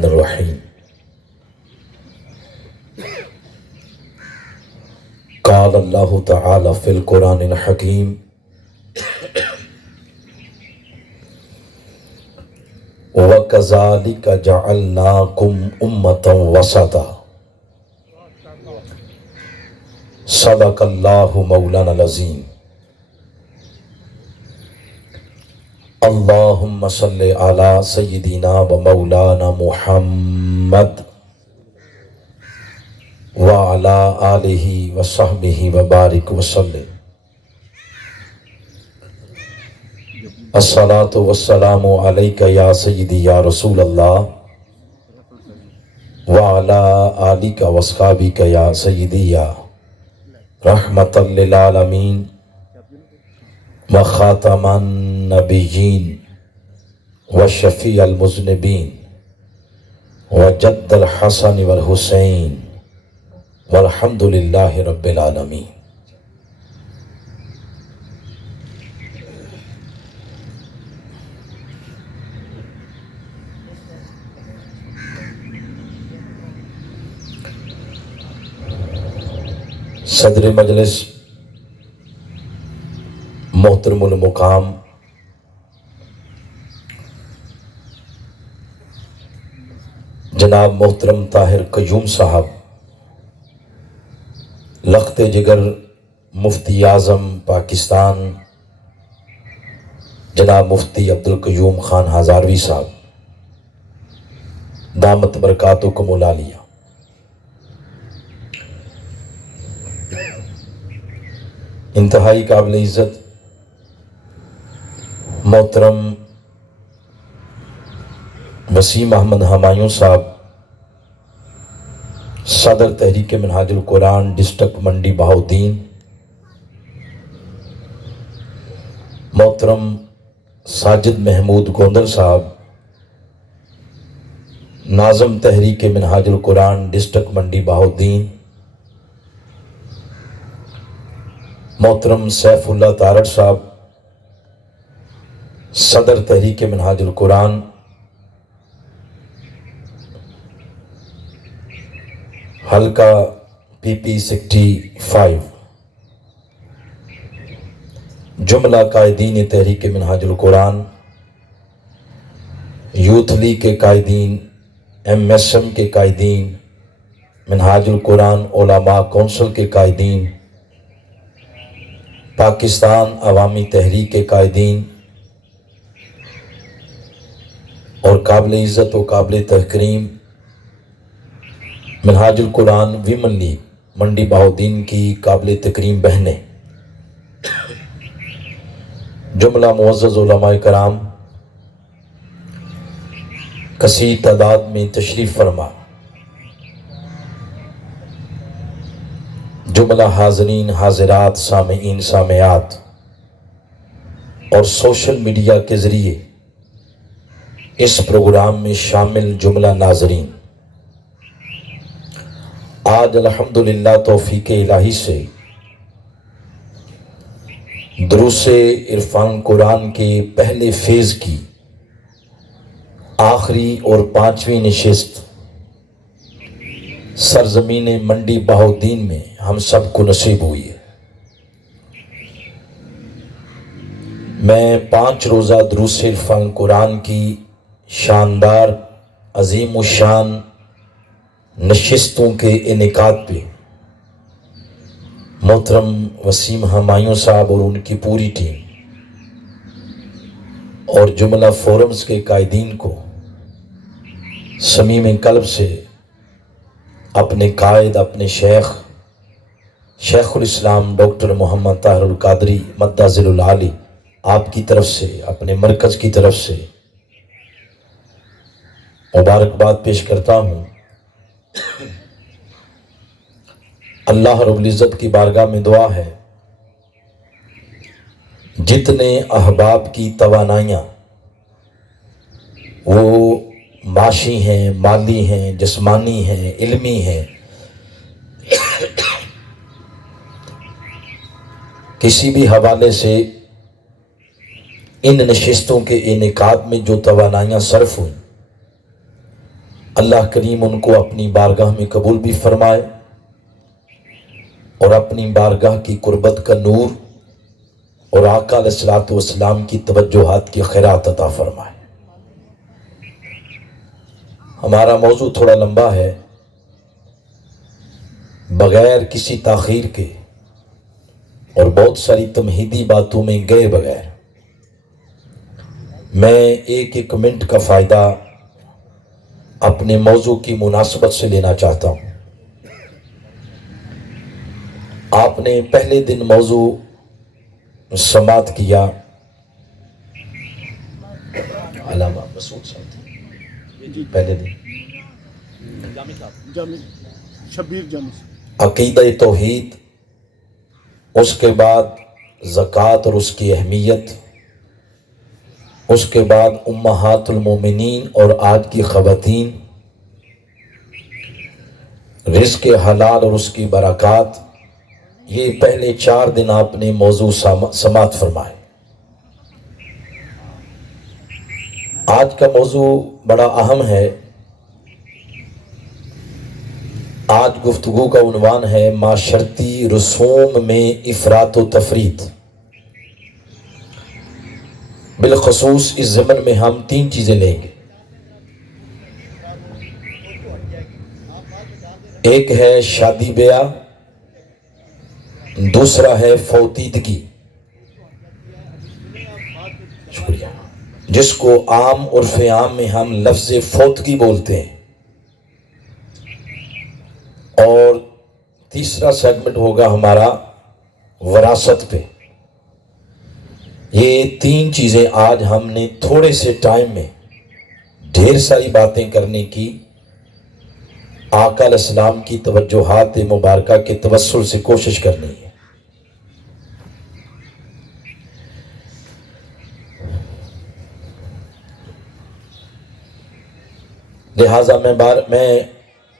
الرحمن الرحیم قال اللہ تعالی فی القرآن الحکیم وَكَذَلِكَ جَعَلْنَاكُمْ أُمَّةً وَسَطًا صدق اللہ مولانا العظیم اللہم صلی علی سیدنا و مولانا محمد وعلی آلہ وصحبہ وبارک وسلم الصلاۃ والسلام علیک یا سیدی یا رسول اللہ وعلی آلک واصحابک یا سیدی یا رحمت للعالمین وخاتم النبیین وشفیع المذنبین وجد الحسن والحسین والحمد للہ رب العالمین۔ صدر مجلس محترم المقام جناب محترم طاہر قیوم صاحب، لخت جگر مفتی اعظم پاکستان جناب مفتی عبدالقیوم خان ہزاروی صاحب دامت برکاتکم العالیہ، انتہائی قابل عزت محترم وسیم احمد ہمایوں صاحب، صدر تحریک منہاج القرآن ڈسٹرکٹ منڈی بہاؤالدین، محترم ساجد محمود گوندل صاحب، ناظم تحریک منہاج القرآن ڈسٹرکٹ منڈی بہاؤالدین، محترم سیف اللہ تارڑ صاحب، صدر تحریک منہاج القرآن، حلقہ PP 65، جملہ قائدین تحریک منہاج القرآن، یوتھ لیگ کے قائدین، MSM کے قائدین، منہاج القرآن علماء کونسل کے قائدین، پاکستان عوامی تحریک کے قائدین اور قابل عزت و قابل تکریم منہاج القرآن ویمن لیگ منڈی بہاؤالدین کی قابل تکریم بہنیں، جملہ معزز علماء کرام، کثیر تعداد میں تشریف فرما، جملہ حاضرین حاضرات، سامعین سامعات اور سوشل میڈیا کے ذریعے اس پروگرام میں شامل جملہ ناظرین، آج الحمدللہ توفیق الہی سے دروس عرفان قرآن کے پہلے فیز کی آخری اور 5ویں نشست سرزمین منڈی بہاؤالدین میں ہم سب کو نصیب ہوئی ہے۔ میں 5 روزہ دروس عرفان قرآن کی شاندار عظیم الشان نشستوں کے انعقاد پہ محترم وسیم ہمایوں صاحب اور ان کی پوری ٹیم اور جملہ فورمز کے قائدین کو صمیم قلب سے اپنے قائد، اپنے شیخ الاسلام ڈاکٹر محمد طاہر القادری مدہ ذل العالی آپ کی طرف سے، اپنے مرکز کی طرف سے مبارکباد پیش کرتا ہوں۔ اللہ رب العزت کی بارگاہ میں دعا ہے جتنے احباب کی توانائیاں وہ معاشی ہیں، مالی ہیں، جسمانی ہیں، علمی ہیں، کسی بھی حوالے سے ان نشستوں کے انعقاد میں جو توانائیاں صرف ہوئیں، اللہ کریم ان کو اپنی بارگاہ میں قبول بھی فرمائے اور اپنی بارگاہ کی قربت کا نور اور آقا علیہ الصلوۃ والسلام کی توجہات کی خیرات عطا فرمائے۔ ہمارا موضوع تھوڑا لمبا ہے، بغیر کسی تاخیر کے اور بہت ساری تمہیدی باتوں میں گئے بغیر میں ایک ایک منٹ کا فائدہ اپنے موضوع کی مناسبت سے لینا چاہتا ہوں۔ آپ نے پہلے دن موضوع سماعت کیا، علامہ مسعود صاحب پہلے دن شبیر جامی عقیدہ توحید، اس کے بعد زکوٰۃ اور اس کی اہمیت، اس کے بعد امہات المومنین اور آج کی خواتین، رزق حلال اور اس کی برکات، یہ پہلے 4 دن آپ نے موضوع سماعت فرمائے۔ آج کا موضوع بڑا اہم ہے۔ آج گفتگو کا عنوان ہے معاشرتی رسوم میں افراط و تفریط۔ بالخصوص اس ضمن میں ہم 3 چیزیں لیں گے۔ ایک ہے شادی بیاہ، دوسرا ہے فوتیدگی، شکریہ، جس کو عام عرف عام میں ہم لفظ فوتگی بولتے ہیں، اور تیسرا سیگمنٹ ہوگا ہمارا وراثت پہ۔ یہ 3 چیزیں آج ہم نے تھوڑے سے ٹائم میں ڈھیر ساری باتیں کرنے کی آقا علیہ السلام کی توجہات مبارکہ کے توسل سے کوشش کرنی ہے۔ لہٰذا میں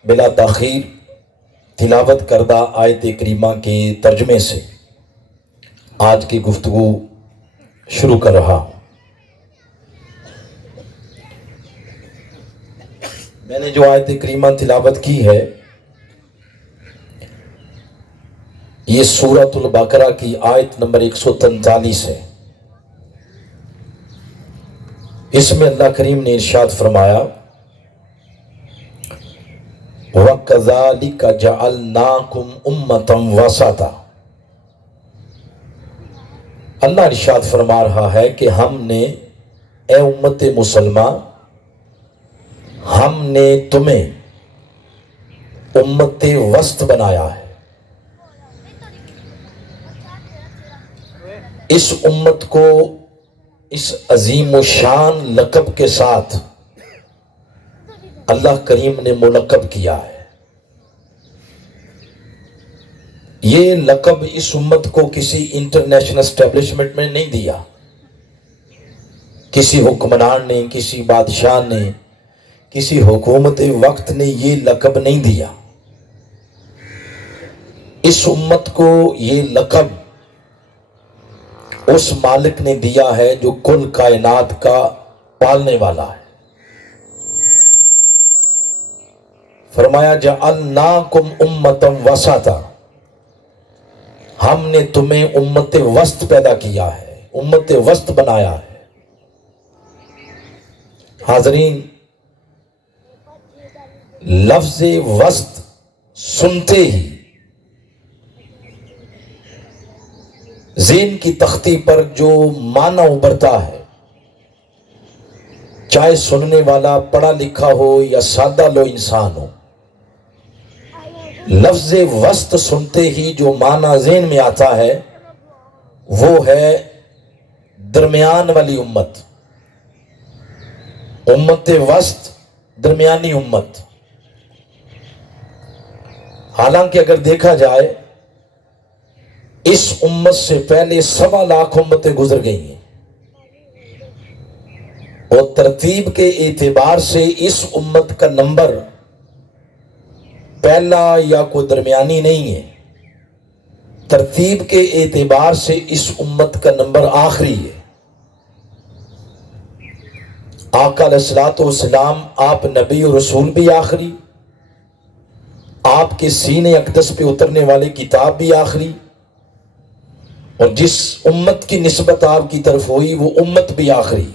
بلا تاخیر تلاوت کردہ آیت کریمہ کے ترجمے سے آج کی گفتگو شروع کر رہا ہوں۔ میں نے جو آیت کریمہ تلاوت کی ہے یہ سورۃ البقرہ کی آیت نمبر 143 ہے۔ اس میں اللہ کریم نے ارشاد فرمایا وَكَذَلِكَ جَعَلْنَاكُمْ أُمَّةً وَسَطًا۔ اللہ ارشاد فرما رہا ہے کہ ہم نے، اے امت مسلمہ، ہم نے تمہیں امت وسط بنایا ہے۔ اس امت کو اس عظیم و شان لقب کے ساتھ اللہ کریم نے ملقب کیا ہے۔ یہ لقب اس امت کو کسی انٹرنیشنل اسٹیبلشمنٹ میں نہیں دیا، کسی حکمران نے، کسی بادشاہ نے، کسی حکومت وقت نے یہ لقب نہیں دیا۔ اس امت کو یہ لقب اس مالک نے دیا ہے جو کل کائنات کا پالنے والا ہے۔ فرمایا جعلناکم امۃ وسطا، ہم نے تمہیں امت وسط پیدا کیا ہے، امت وسط بنایا ہے۔ حاضرین، لفظ وسط سنتے ہی ذہن کی تختی پر جو معنی ابھرتا ہے، چاہے سننے والا پڑھا لکھا ہو یا سادہ لو انسان ہو، لفظ وسط سنتے ہی جو معنی ذہن میں آتا ہے وہ ہے درمیان والی امت، امت وسط، درمیانی امت۔ حالانکہ اگر دیکھا جائے اس امت سے پہلے 1.25 لاکھ امتیں گزر گئی ہیں، اور ترتیب کے اعتبار سے اس امت کا نمبر پہلا یا کوئی درمیانی نہیں ہے، ترتیب کے اعتبار سے اس امت کا نمبر آخری ہے۔ آقا علیہ الصلوۃ والسلام آپ نبی و رسول بھی آخری، آپ کے سینے اقدس پہ اترنے والی کتاب بھی آخری، اور جس امت کی نسبت آپ کی طرف ہوئی وہ امت بھی آخری۔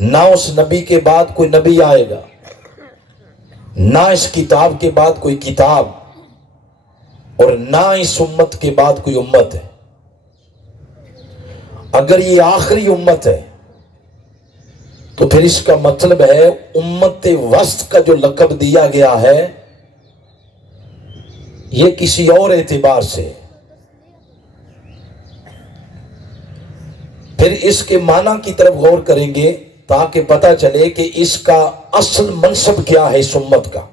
نہ اس نبی کے بعد کوئی نبی آئے گا، نہ اس کتاب کے بعد کوئی کتاب، اور نہ اس امت کے بعد کوئی امت ہے۔ اگر یہ آخری امت ہے تو پھر اس کا مطلب ہے امت وسط کا جو لقب دیا گیا ہے یہ کسی اور اعتبار سے ہے۔ پھر اس کے معنی کی طرف غور کریں گے تاکہ پتہ چلے کہ اس کا اصل منصب کیا ہے اس امت کا۔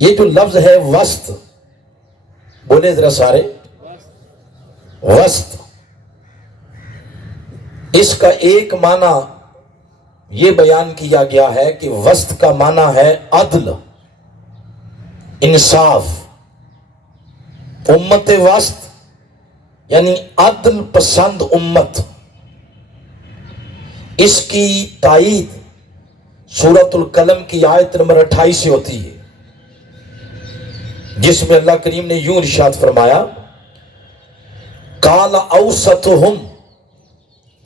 یہ جو لفظ ہے وسط، بولے ذرا سارے، وسط، اس کا ایک معنی یہ بیان کیا گیا ہے کہ وسط کا معنی ہے عدل، انصاف۔ امت وسط یعنی عدل پسند امت۔ اس کی تائید سورۃ القلم کی آیت نمبر 28 سے ہوتی ہے، جس میں اللہ کریم نے یوں ارشاد فرمایا، قال اوسطہم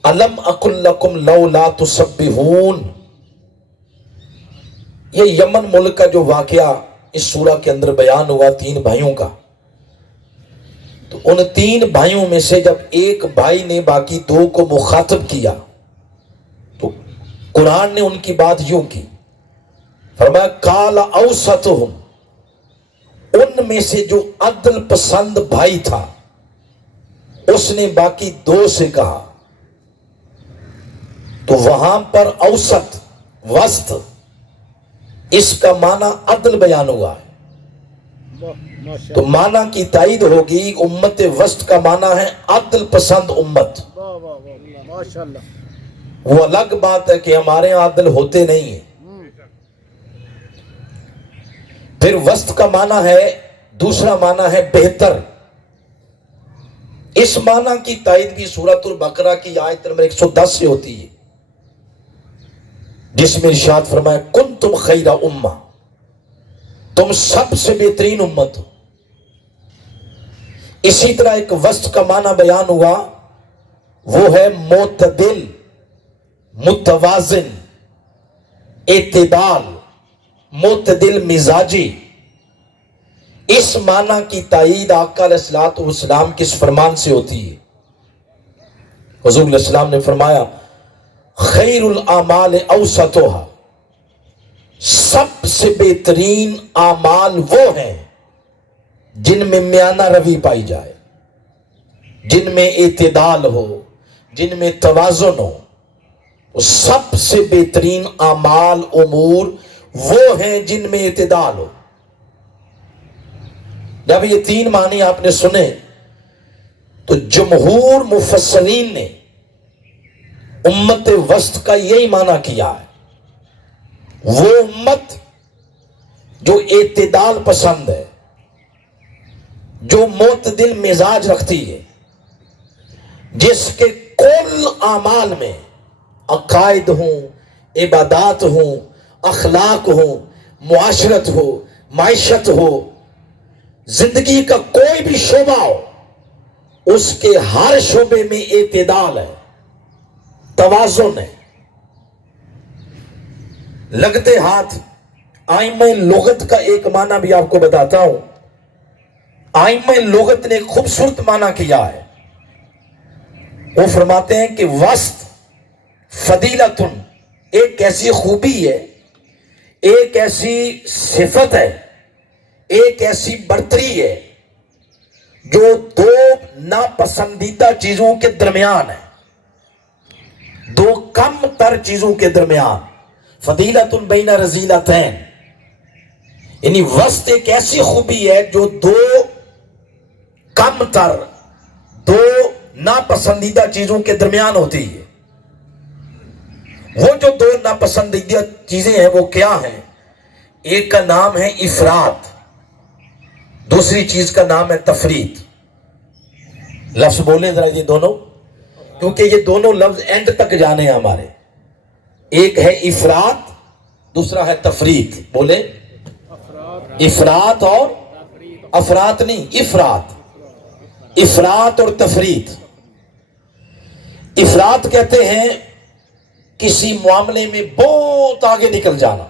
الم اقل لکم لولا تسبحون۔ یہ یمن ملک کا جو واقعہ اس سورہ کے اندر بیان ہوا 3 بھائیوں کا، تو ان 3 بھائیوں میں سے جب ایک بھائی نے باقی 2 کو مخاطب کیا تو قرآن نے ان کی بات یوں کی، فرمایا قال اوسطہم، ان میں سے جو عدل پسند بھائی تھا اس نے باقی 2 سے کہا۔ تو وہاں پر اوسط، وسط، اس کا معنی عدل بیان ہوا ہے، تو معنی کی تائید ہوگی امت وسط کا معنی ہے عدل پسند امت۔ وہ الگ بات ہے کہ ہمارے یہاں عدل ہوتے نہیں ہیں۔ پھر وسط کا معنی ہے، دوسرا معنی ہے بہتر۔ اس معنی کی تائید بھی سورۃ البقرہ کی آیت نمبر 110 سے ہوتی ہے، جس میں ارشاد فرمایا کنتم خیر امہ، تم سب سے بہترین امت ہو۔ اسی طرح ایک وسط کا معنی بیان ہوا، وہ ہے معتدل، متوازن، اعتدال، معتدل مزاجی۔ اس معنی کی تائید آقا علیہ الصلوۃ والسلام کے اس فرمان سے ہوتی ہے۔ حضور علیہ السلام نے فرمایا خیر الاعمال اوسطھا، سب سے بہترین اعمال وہ ہیں جن میں میانہ روی پائی جائے، جن میں اعتدال ہو، جن میں توازن ہو۔ سب سے بہترین اعمال امور وہ ہیں جن میں اعتدال ہو۔ جب یہ 3 معنی آپ نے سنے تو جمہور مفسرین نے امت وسط کا یہی معنی کیا ہے، وہ امت جو اعتدال پسند ہے، جو معتدل مزاج رکھتی ہے، جس کے کل اعمال میں عقائد ہوں، عبادات ہوں، اخلاق ہوں، معاشرت ہو، معیشت ہو، زندگی کا کوئی بھی شعبہ ہو، اس کے ہر شعبے میں اعتدال ہے، توازن ہے۔ لگتے ہاتھ آئمہ لغت کا ایک معنی بھی آپ کو بتاتا ہوں۔ آئمہ لغت نے ایک خوبصورت معنی کیا ہے، وہ فرماتے ہیں کہ وسط فضیلتن، ایک ایسی خوبی ہے، ایک ایسی صفت ہے، ایک ایسی برتری ہے جو 2 ناپسندیدہ چیزوں کے درمیان ہے، 2 کم تر چیزوں کے درمیان، فضیلت بین رذیلتین، یعنی وسط ایک ایسی خوبی ہے جو 2 کم تر، 2 ناپسندیدہ چیزوں کے درمیان ہوتی ہے۔ وہ جو 2 ناپسندیدہ چیزیں ہیں وہ کیا ہیں؟ ایک کا نام ہے افراط، دوسری چیز کا نام ہے تفریط۔ لفظ بولیں ذرا یہ دونوں، کیونکہ یہ دونوں لفظ اینڈ تک جانے ہیں ہمارے. ایک ہے افراط، دوسرا ہے تفریط. بولے افراط اور افراط نہیں، افراط. افراط اور تفریط. افراط کہتے ہیں کسی معاملے میں بہت آگے نکل جانا،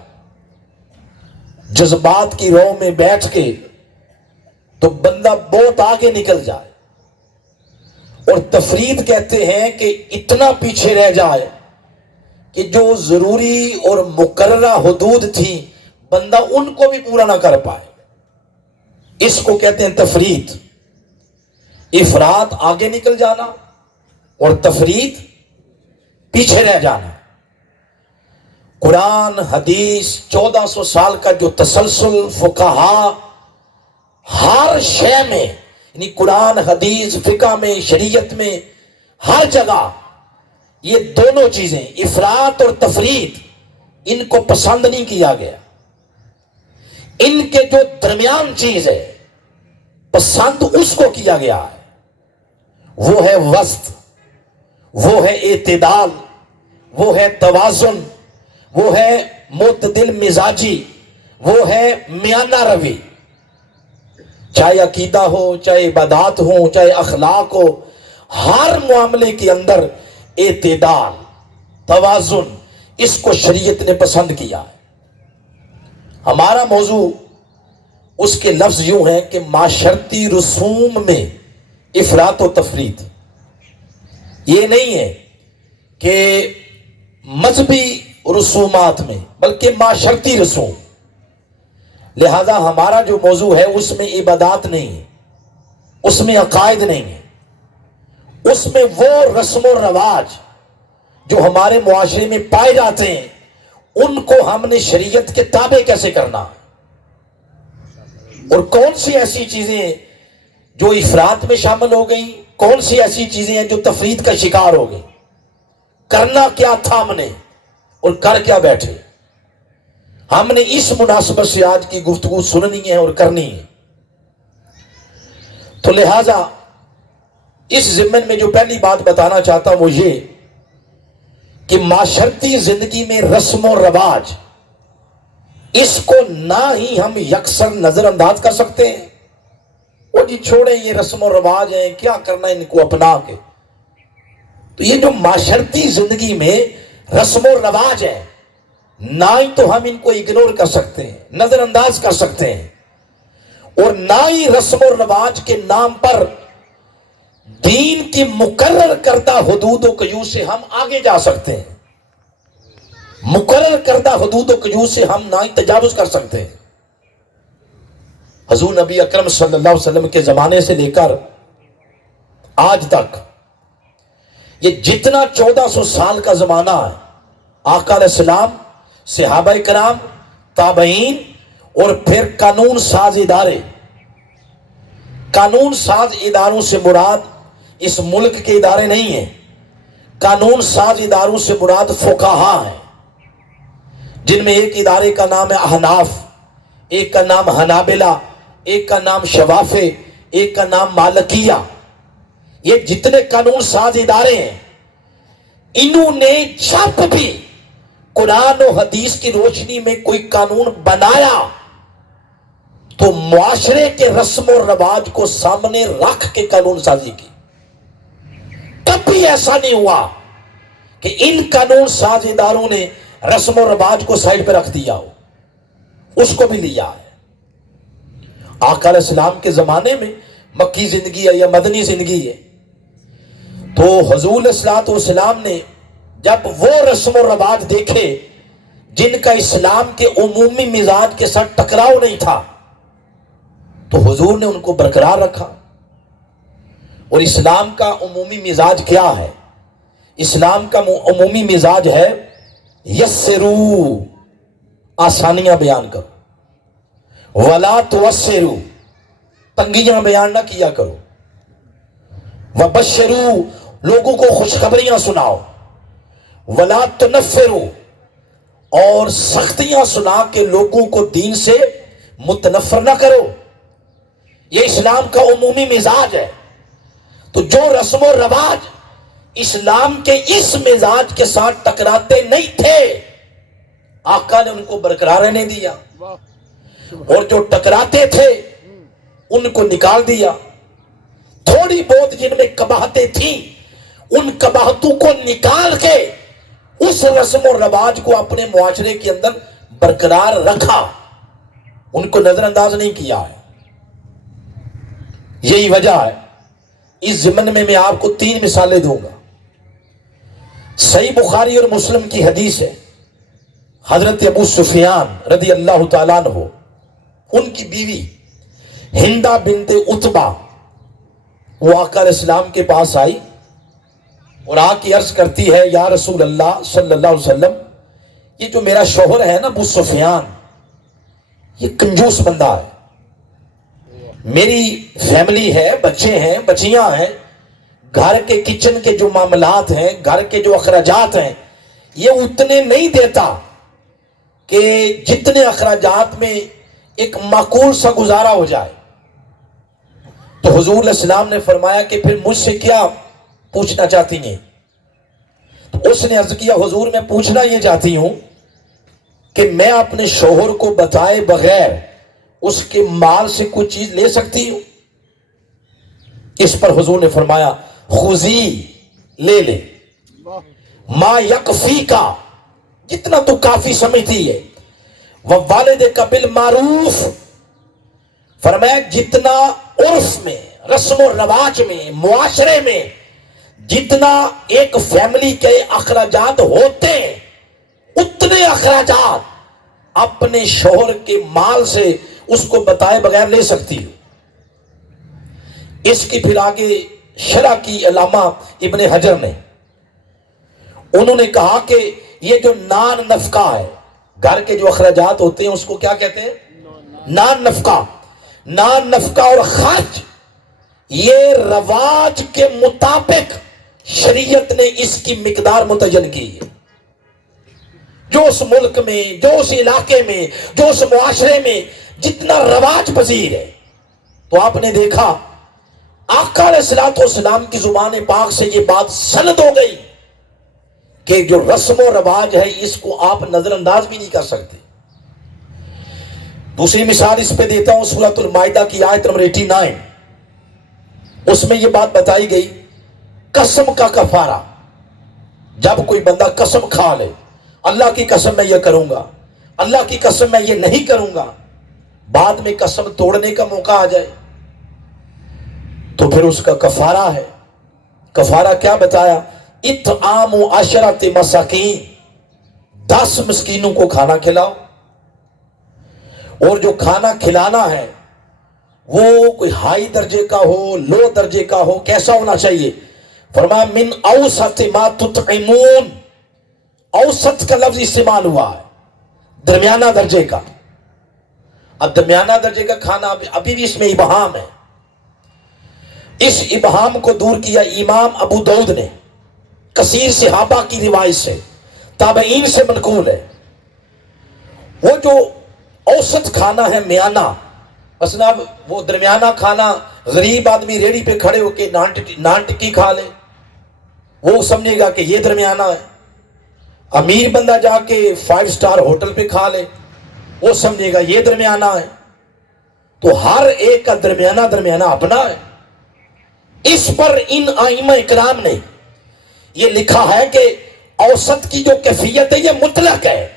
جذبات کی رو میں بیٹھ کے تو بندہ بہت آگے نکل جائے. اور تفریط کہتے ہیں کہ اتنا پیچھے رہ جائے کہ جو ضروری اور مقررہ حدود تھی بندہ ان کو بھی پورا نہ کر پائے. اس کو کہتے ہیں تفریط. افراط آگے نکل جانا اور تفریط پیچھے رہ جانا. قرآن حدیث 1400 سال کا جو تسلسل فقہا ہر شے میں، یعنی قرآن حدیث فقہ میں شریعت میں ہر جگہ یہ دونوں چیزیں افراط اور تفریط ان کو پسند نہیں کیا گیا. ان کے جو درمیان چیز ہے پسند اس کو کیا گیا ہے. وہ ہے وسط، وہ ہے اعتدال، وہ ہے توازن، وہ ہے معتدل مزاجی، وہ ہے میانہ روی. چاہے عقیدہ ہو، چاہے عبادات ہو، چاہے اخلاق ہو، ہر معاملے کے اندر اعتدال، توازن، اس کو شریعت نے پسند کیا ہے. ہمارا موضوع اس کے لفظ یوں ہیں کہ معاشرتی رسوم میں افراط و تفریط. یہ نہیں ہے کہ مذہبی رسومات میں، بلکہ معاشرتی رسوم. لہذا ہمارا جو موضوع ہے اس میں عبادات نہیں ہے، اس میں عقائد نہیں ہے، اس میں وہ رسم و رواج جو ہمارے معاشرے میں پائے جاتے ہیں ان کو ہم نے شریعت کے تابع کیسے کرنا، اور کون سی ایسی چیزیں جو افراط میں شامل ہو گئیں، کون سی ایسی چیزیں ہیں جو تفریط کا شکار ہو گئی. کرنا کیا تھا ہم نے اور کر کیا بیٹھے. ہم نے اس مناسبت سے آج کی گفتگو سننی ہے اور کرنی ہے. تو لہذا اس ضمن میں جو پہلی بات بتانا چاہتا ہوں وہ یہ کہ معاشرتی زندگی میں رسم و رواج اس کو نہ ہی ہم یکسر نظر انداز کر سکتے ہیں. وہ جی چھوڑیں، یہ رسم و رواج ہیں، کیا کرنا ان کو اپنا کے. تو یہ جو معاشرتی زندگی میں رسم و رواج ہے نہ ہی تو ہم ان کو اگنور کر سکتے ہیں، نظر انداز کر سکتے ہیں، اور نہ ہی رسم و رواج کے نام پر دین کی مقرر کردہ حدود و قیود سے ہم آگے جا سکتے ہیں. مقرر کردہ حدود و قیود سے ہم نہ ہی تجاوز کر سکتے ہیں. حضور نبی اکرم صلی اللہ علیہ وسلم کے زمانے سے لے کر آج تک یہ جتنا 1400 سال کا زمانہ ہے، آقا علیہ السلام، صحابہ کرام، تابعین اور پھر قانون ساز ادارے. قانون ساز اداروں سے مراد اس ملک کے ادارے نہیں ہیں. قانون ساز اداروں سے مراد فقہا ہیں، جن میں ایک ادارے کا نام ہے احناف، ایک کا نام حنابلہ، ایک کا نام شوافع، ایک کا نام مالکیہ. یہ جتنے قانون ساز ادارے ہیں انہوں نے جب بھی قرآن و حدیث کی روشنی میں کوئی قانون بنایا تو معاشرے کے رسم و رواج کو سامنے رکھ کے قانون سازی کی. کبھی ایسا نہیں ہوا کہ ان قانون ساز اداروں نے رسم و رواج کو سائڈ پہ رکھ دیا ہو، اس کو بھی لیا ہے. آقا علیہ السلام کے زمانے میں مکی زندگی ہے یا مدنی زندگی ہے، تو حضور علیہ السلام نے جب وہ رسم و رواج دیکھے جن کا اسلام کے عمومی مزاج کے ساتھ ٹکراؤ نہیں تھا تو حضور نے ان کو برقرار رکھا. اور اسلام کا عمومی مزاج کیا ہے؟ اسلام کا عمومی مزاج ہے یسرو، آسانیاں بیان کرو، ولا توسرو، تنگیاں بیان نہ کیا کرو، وبشرو، لوگوں کو خوشخبریاں سناؤ، ولا تنفرو، اور سختیاں سنا کے لوگوں کو دین سے متنفر نہ کرو. یہ اسلام کا عمومی مزاج ہے. تو جو رسم و رواج اسلام کے اس مزاج کے ساتھ ٹکراتے نہیں تھے، آقا نے ان کو برقرار رہنے دیا، واہ اور جو ٹکراتے تھے ان کو نکال دیا۔ تھوڑی بہت جن میں قباحتیں تھیں ان قباحتوں کو نکال کے اس رسم و رواج کو اپنے معاشرے کے اندر برقرار رکھا، ان کو نظر انداز نہیں کیا ہے۔ یہی وجہ ہے، اس ضمن میں آپ کو 3 مثالیں دوں گا۔ صحیح بخاری اور مسلم کی حدیث ہے، حضرت ابو سفیان رضی اللہ تعالیٰ عنہ، ان کی بیوی ہندہ بنت عتبہ وہ آقا علیہ السلام کے پاس آئی اور آ کے عرض کرتی ہے، یا رسول اللہ صلی اللہ علیہ وسلم، یہ جو میرا شوہر ہے نا ابو سفیان، یہ کنجوس بندہ ہے، میری فیملی ہے، بچے ہیں، بچیاں ہیں، گھر کے کچن کے جو معاملات ہیں، گھر کے جو اخراجات ہیں، یہ اتنے نہیں دیتا کہ جتنے اخراجات میں ایک معقول سا گزارا ہو جائے۔ تو حضور علیہ السلام نے فرمایا کہ پھر مجھ سے کیا پوچھنا چاہتی ہیں؟ تو اس نے عرض کیا، حضور میں پوچھنا یہ چاہتی ہوں کہ میں اپنے شوہر کو بتائے بغیر اس کے مال سے کوئی چیز لے سکتی ہوں؟ اس پر حضور نے فرمایا، خذی، لے لے، واہ ما یکفی کا، جتنا تو کافی سمجھتی ہے، ووالد کا بالمعروف، فرمایا جتنا عرف میں، رسم و رواج میں، معاشرے میں جتنا ایک فیملی کے اخراجات ہوتے ہیں اتنے اخراجات اپنے شوہر کے مال سے اس کو بتائے بغیر لے سکتی ہو۔ اس کی پھر آگے شرح کی علامہ ابن حجر نے، انہوں نے کہا کہ یہ جو نان نفقہ ہے، گھر کے جو اخراجات ہوتے ہیں اس کو کیا کہتے ہیں؟ نان نفقہ۔ نان نفقہ اور خرچ، یہ رواج کے مطابق شریعت نے اس کی مقدار متعین کی ہے۔ جو اس ملک میں، جو اس علاقے میں، جو اس معاشرے میں جتنا رواج پذیر ہے، تو آپ نے دیکھا آقا علیہ الصلوۃ والسلام کی زبان پاک سے یہ بات سند ہو گئی کہ جو رسم و رواج ہے اس کو آپ نظر انداز بھی نہیں کر سکتے۔ دوسری مثال اس پہ دیتا ہوں، سورۃ المائدہ کی آیت نمبر 89، اس میں یہ بات بتائی گئی، قسم کا کفارہ۔ جب کوئی بندہ قسم کھا لے، اللہ کی قسم میں یہ کروں گا، اللہ کی قسم میں یہ نہیں کروں گا، بعد میں قسم توڑنے کا موقع آ جائے تو پھر اس کا کفارہ ہے۔ کفارہ کیا بتایا؟ اطعام 10 مساکین، 10 مسکینوں کو کھانا کھلاؤ، اور جو کھانا کھلانا ہے وہ کوئی ہائی درجے کا ہو، لو درجے کا ہو، کیسا ہونا چاہیے؟ فرمایا من اوسط ما تطعمون، اوسط کا لفظ استعمال ہوا ہے، درمیانہ درجے کا۔ اب درمیانہ درجے کا کھانا ابھی بھی اس میں ابہام ہے، اس ابہام کو دور کیا امام ابو داؤد نے کثیر صحابہ کی روایت سے، تابعین سے منقول ہے۔ وہ جو اوسط کھانا ہے، میانہ، مثلا وہ درمیانہ کھانا غریب آدمی ریڑھی پہ کھڑے ہو کے نان ٹکی کھا لے، وہ سمجھے گا کہ یہ درمیانہ ہے۔ امیر بندہ جا کے 5 سٹار ہوٹل پہ کھا لے، وہ سمجھے گا یہ درمیانہ ہے۔ تو ہر ایک کا درمیانہ درمیانہ اپنا ہے۔ اس پر ان ائمہ اکرام نے یہ لکھا ہے کہ اوسط کی جو کیفیت ہے یہ مطلق ہے،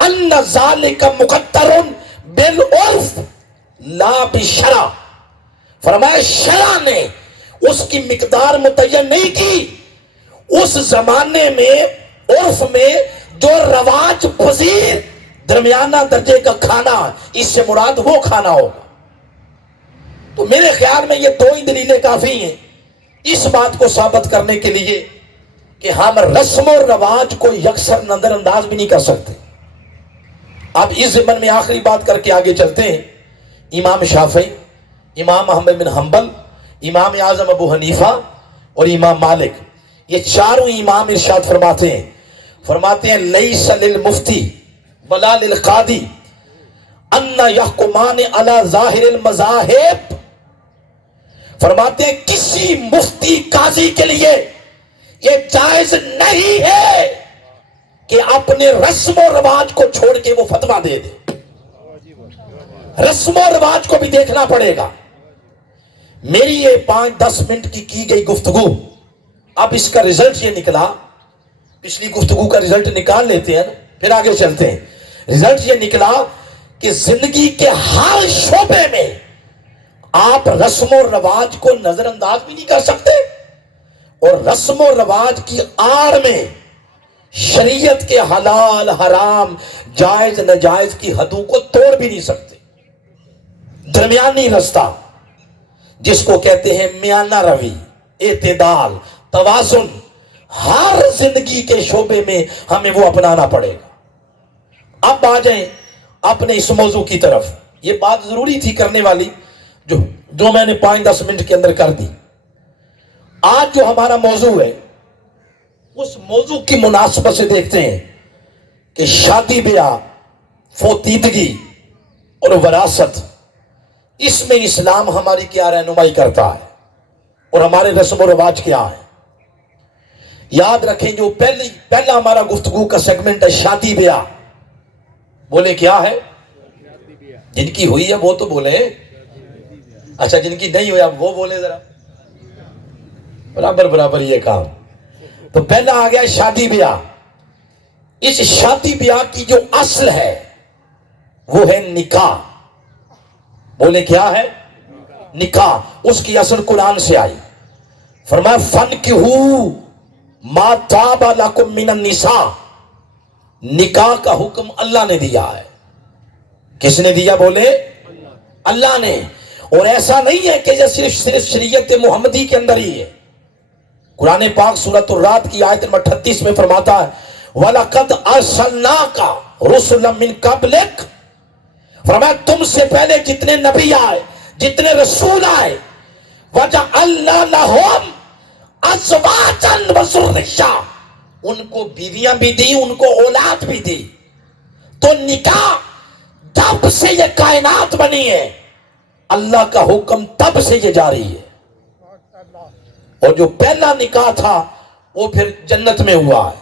ان ذالک مقدر بالعرف لا بشرع، فرمایا شرع نے اس کی مقدار متعین نہیں کی، اس زمانے میں عرف میں جو رواج پذیر درمیانہ درجے کا کھانا، اس سے مراد وہ کھانا ہوگا۔ تو میرے خیال میں یہ 2 ہی دلیلیں کافی ہیں اس بات کو ثابت کرنے کے لیے کہ ہم رسم و رواج کو یکسر نظر انداز بھی نہیں کر سکتے۔ اب اس ضمن میں آخری بات کر کے آگے چلتے ہیں۔ امام شافعی، امام احمد بن حنبل، امام اعظم ابو حنیفہ اور امام مالک، یہ چاروں امام ارشاد فرماتے ہیں لیس للمفتی ولا للقاضی ان یحکمان علی ظاہر المذاہب، فرماتے ہیں کسی مفتی قاضی کے لیے یہ جائز نہیں ہے کہ اپنے رسم و رواج کو چھوڑ کے وہ فتویٰ دے دے. رسم و رواج کو بھی دیکھنا پڑے گا. میری یہ 5-10 منٹ کی گئی گفتگو، اب اس کا رزلٹ یہ نکلا، پچھلی گفتگو کا رزلٹ نکال لیتے ہیں پھر آگے چلتے ہیں. رزلٹ یہ نکلا کہ زندگی کے ہر شعبے میں آپ رسم و رواج کو نظر انداز بھی نہیں کر سکتے، اور رسم و رواج کی آڑ میں شریعت کے حلال حرام جائز ناجائز کی حدوں کو توڑ بھی نہیں سکتے. درمیانی رستہ جس کو کہتے ہیں میانہ روی، اعتدال، توازن، ہر زندگی کے شعبے میں ہمیں وہ اپنانا پڑے گا. اب آ جائیں اپنے اس موضوع کی طرف. یہ بات ضروری تھی کرنے والی جو میں نے 5-10 منٹ کے اندر کر دی. آج جو ہمارا موضوع ہے اس موضوع کی مناسبت سے دیکھتے ہیں کہ شادی بیاہ، فوتیدگی اور وراثت، اس میں اسلام ہماری کیا رہنمائی کرتا ہے اور ہمارے رسم و رواج کیا ہیں. یاد رکھیں جو پہلا ہمارا گفتگو کا سیگمنٹ ہے شادی بیاہ. بولے کیا ہے؟ جن کی ہوئی ہے وہ تو بولے. اچھا جن کی نہیں ہوئی اب وہ بولے ذرا. برابر یہ کام. تو پہلا آ گیا شادی بیاہ. اس شادی بیاہ کی جو اصل ہے وہ ہے نکاح. بولے کیا ہے؟ نکاح. اس کی اصل قرآن سے آئی. فرمایا فَانْكِحُوا مَا طَابَ لَكُم مِّنَ النِّسَاءِ. نکاح کا حکم اللہ نے دیا ہے. کس نے دیا؟ بولے اللہ نے. اور ایسا نہیں ہے کہ یہ صرف شریعت محمدی کے اندر ہی ہے. قرآن پاک سورۃ الرعد کی آیت نمبر 38 میں فرماتا ہے وَلَقَدْ أَرْسَلْنَاكَ رُسُلًا مِّن قَبْلِكَ. فرمایا تم سے پہلے جتنے نبی آئے، جتنے رسول آئے، وَجَعَلْنَا لَهُمْ أَزْوَاجًا وَذُرِّيَّةً. ان کو بیویاں بھی دی، ان کو اولاد بھی دی. تو نکاح جب سے یہ کائنات بنی ہے اللہ کا حکم تب سے یہ جاری ہے. اور جو پہلا نکاح تھا وہ پھر جنت میں ہوا ہے.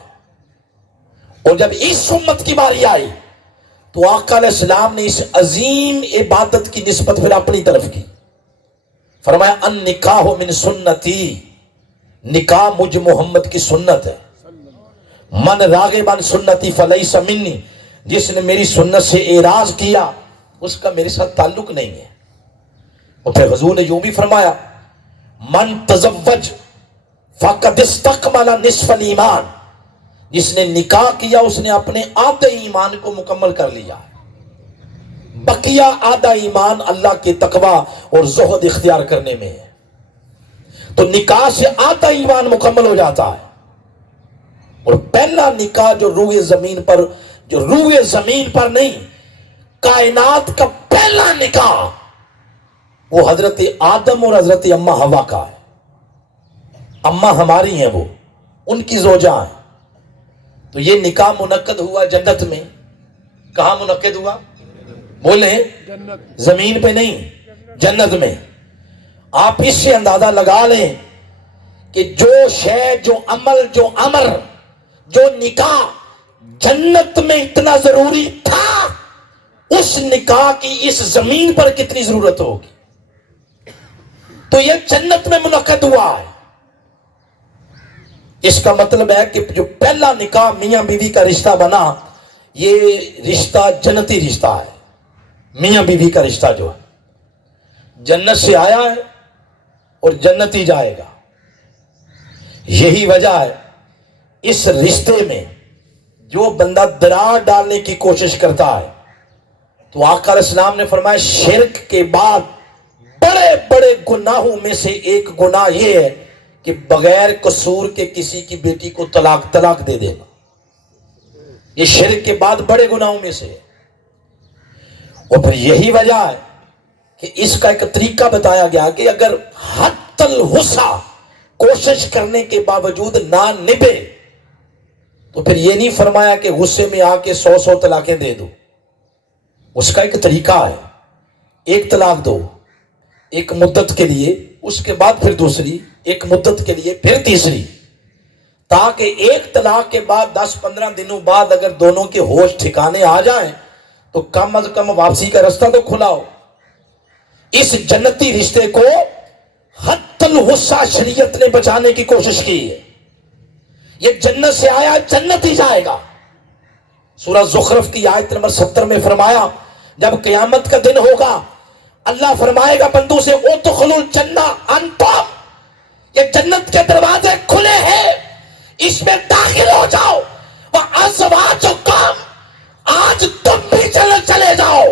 اور جب اس امت کی باری آئی تو آقا علیہ السلام نے اس عظیم عبادت کی نسبت پھر اپنی طرف کی. فرمایا النکاح من سنتی. نکاح مجھ محمد کی سنت ہے. من راغب عن سنتی فلیس منی. جس نے میری سنت سے اعراض کیا اس کا میرے ساتھ تعلق نہیں ہے. اور پھر حضور نے یوں بھی فرمایا من تزوج فقد استکمل نصف الایمان. جس نے نکاح کیا اس نے اپنے آدھے ایمان کو مکمل کر لیا. بقیہ آدھا ایمان اللہ کے تقوی اور زہد اختیار کرنے میں ہے. تو نکاح سے آدھا ایمان مکمل ہو جاتا ہے. اور پہلا نکاح جو روئے زمین پر نہیں، کائنات کا پہلا نکاح وہ حضرت آدم اور حضرت اماں حوا کا ہے. اماں ہماری ہیں، وہ ان کی زوجہ ہیں. تو یہ نکاح منعقد ہوا جنت میں. کہاں منعقد ہوا؟ بولیں زمین پہ نہیں، جنت میں. آپ اس سے اندازہ لگا لیں کہ جو شے، جو عمل، جو امر، جو نکاح جنت میں اتنا ضروری تھا، اس نکاح کی اس زمین پر کتنی ضرورت ہوگی. تو یہ جنت میں منعقد ہوا ہے. اس کا مطلب ہے کہ جو پہلا نکاح میاں بیوی کا رشتہ بنا یہ رشتہ جنتی رشتہ ہے. میاں بیوی کا رشتہ جو ہے جنت سے آیا ہے اور جنت ہی جائے گا. یہی وجہ ہے اس رشتے میں جو بندہ درار ڈالنے کی کوشش کرتا ہے تو آقا علیہ السلام نے فرمایا شرک کے بعد بڑے بڑے گناہوں میں سے ایک گناہ یہ ہے کہ بغیر قصور کے کسی کی بیٹی کو طلاق دے دینا. یہ شرک کے بعد بڑے گناہوں میں سے ہے. اور پھر یہی وجہ ہے کہ اس کا ایک طریقہ بتایا گیا کہ اگر حتی الوسع کوشش کرنے کے باوجود نہ نبھے تو پھر یہ نہیں فرمایا کہ غصے میں آ کے 100 طلاقیں دے دو. اس کا ایک طریقہ ہے. ایک طلاق دو ایک مدت کے لیے، اس کے بعد پھر دوسری، ایک مدت کے لیے پھر تیسری. تاکہ ایک طلاق کے بعد 10-15 دنوں بعد اگر دونوں کے ہوش ٹھکانے آ جائیں تو کم از کم واپسی کا رستہ تو کھلا ہو۔ اس جنتی رشتے کو حد الوسع شریعت نے بچانے کی کوشش کی ہے۔ یہ جنت سے آیا جنت ہی جائے گا۔ سورہ زخرف کی آیت نمبر 70 میں فرمایا جب قیامت کا دن ہوگا اللہ فرمائے گا بندوں سے ادخلوا الجنہ انتم، یہ جنت کے دروازے کھلے ہیں، اس میں داخل ہو جاؤ، وازواجکم، آج تم بھی جنت چلے جاؤ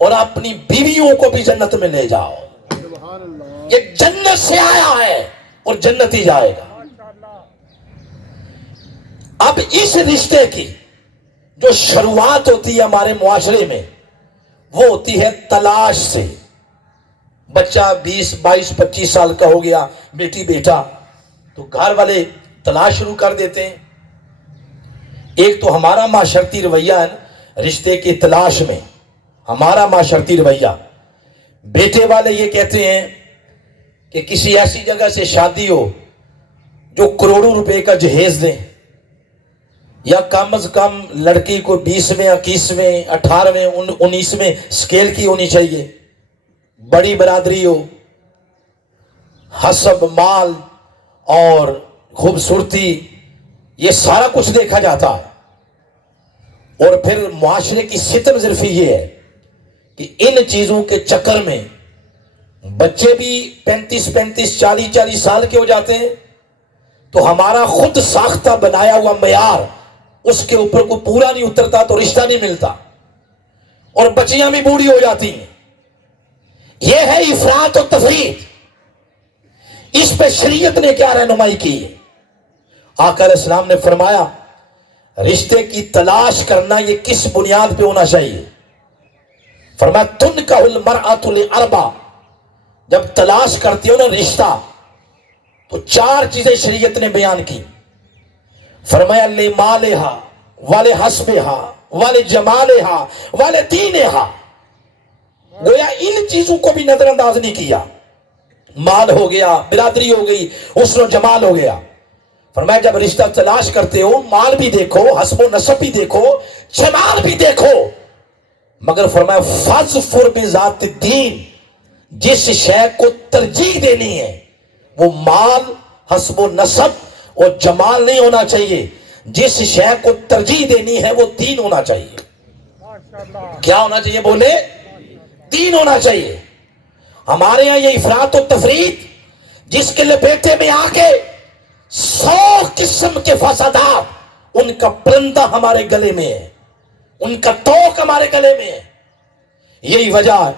اور اپنی بیویوں کو بھی جنت میں لے جاؤ۔ سبحان اللہ۔ یہ جنت سے آیا ہے اور جنت ہی جائے گا۔ اب اس رشتے کی جو شروعات ہوتی ہے ہمارے معاشرے میں وہ ہوتی ہے تلاش سے۔ بچہ 20-22-25 سال کا ہو گیا، بیٹی بیٹا، تو گھر والے تلاش شروع کر دیتے ہیں۔ ایک تو ہمارا معاشرتی رویہ ہے نا، رشتے کی تلاش میں ہمارا معاشرتی رویہ، بیٹے والے یہ کہتے ہیں کہ کسی ایسی جگہ سے شادی ہو جو کروڑوں روپے کا جہیز دیں، یا کم از کم لڑکی کو 20ویں 21ویں 18ویں 19ویں سکیل کی ہونی چاہیے، بڑی برادری ہو، حسب مال اور خوبصورتی یہ سارا کچھ دیکھا جاتا ہے۔ اور پھر معاشرے کی ستم ظرفی یہ ہے کہ ان چیزوں کے چکر میں بچے بھی 35-40 سال کے ہو جاتے ہیں تو ہمارا خود ساختہ بنایا ہوا معیار اس کے اوپر کو پورا نہیں اترتا تو رشتہ نہیں ملتا، اور بچیاں بھی بوڑھی ہو جاتی ہیں۔ یہ ہے افراط و تفریط۔ اس پہ شریعت نے کیا رہنمائی کی ہے؟ آقا علیہ السلام نے فرمایا رشتے کی تلاش کرنا یہ کس بنیاد پہ ہونا چاہیے؟ فرمایا تنکح المرأۃ لاربع، جب تلاش کرتی ہو نا رشتہ تو 4 چیزیں شریعت نے بیان کی۔ فرمایا لمالہا ولحسبہا ولجمالہا ولدینہا، گویا ان چیزوں کو بھی نظر انداز نہیں کیا۔ مال ہو گیا، برادری ہو گئی، حسن و جمال ہو گیا۔ فرمایا جب رشتہ تلاش کرتے ہو مال بھی دیکھو، حسب و نسب بھی دیکھو، جمال بھی دیکھو، مگر فرمایا فاظفر بذات الدین، جس شے کو ترجیح دینی ہے وہ مال، حسب و نسب اور جمال نہیں ہونا چاہیے، جس شے کو ترجیح دینی ہے وہ دین ہونا چاہیے۔ کیا ہونا چاہیے بولے؟ دین ہونا چاہیے۔ ہمارے یہاں یہ افراط و تفریط جس کے لپیٹے میں آ کے 100 قسم کے فسادات، ان کا پرندہ ہمارے گلے میں ہے، ان کا توق ہمارے گلے میں ہے۔ یہی وجہ ہے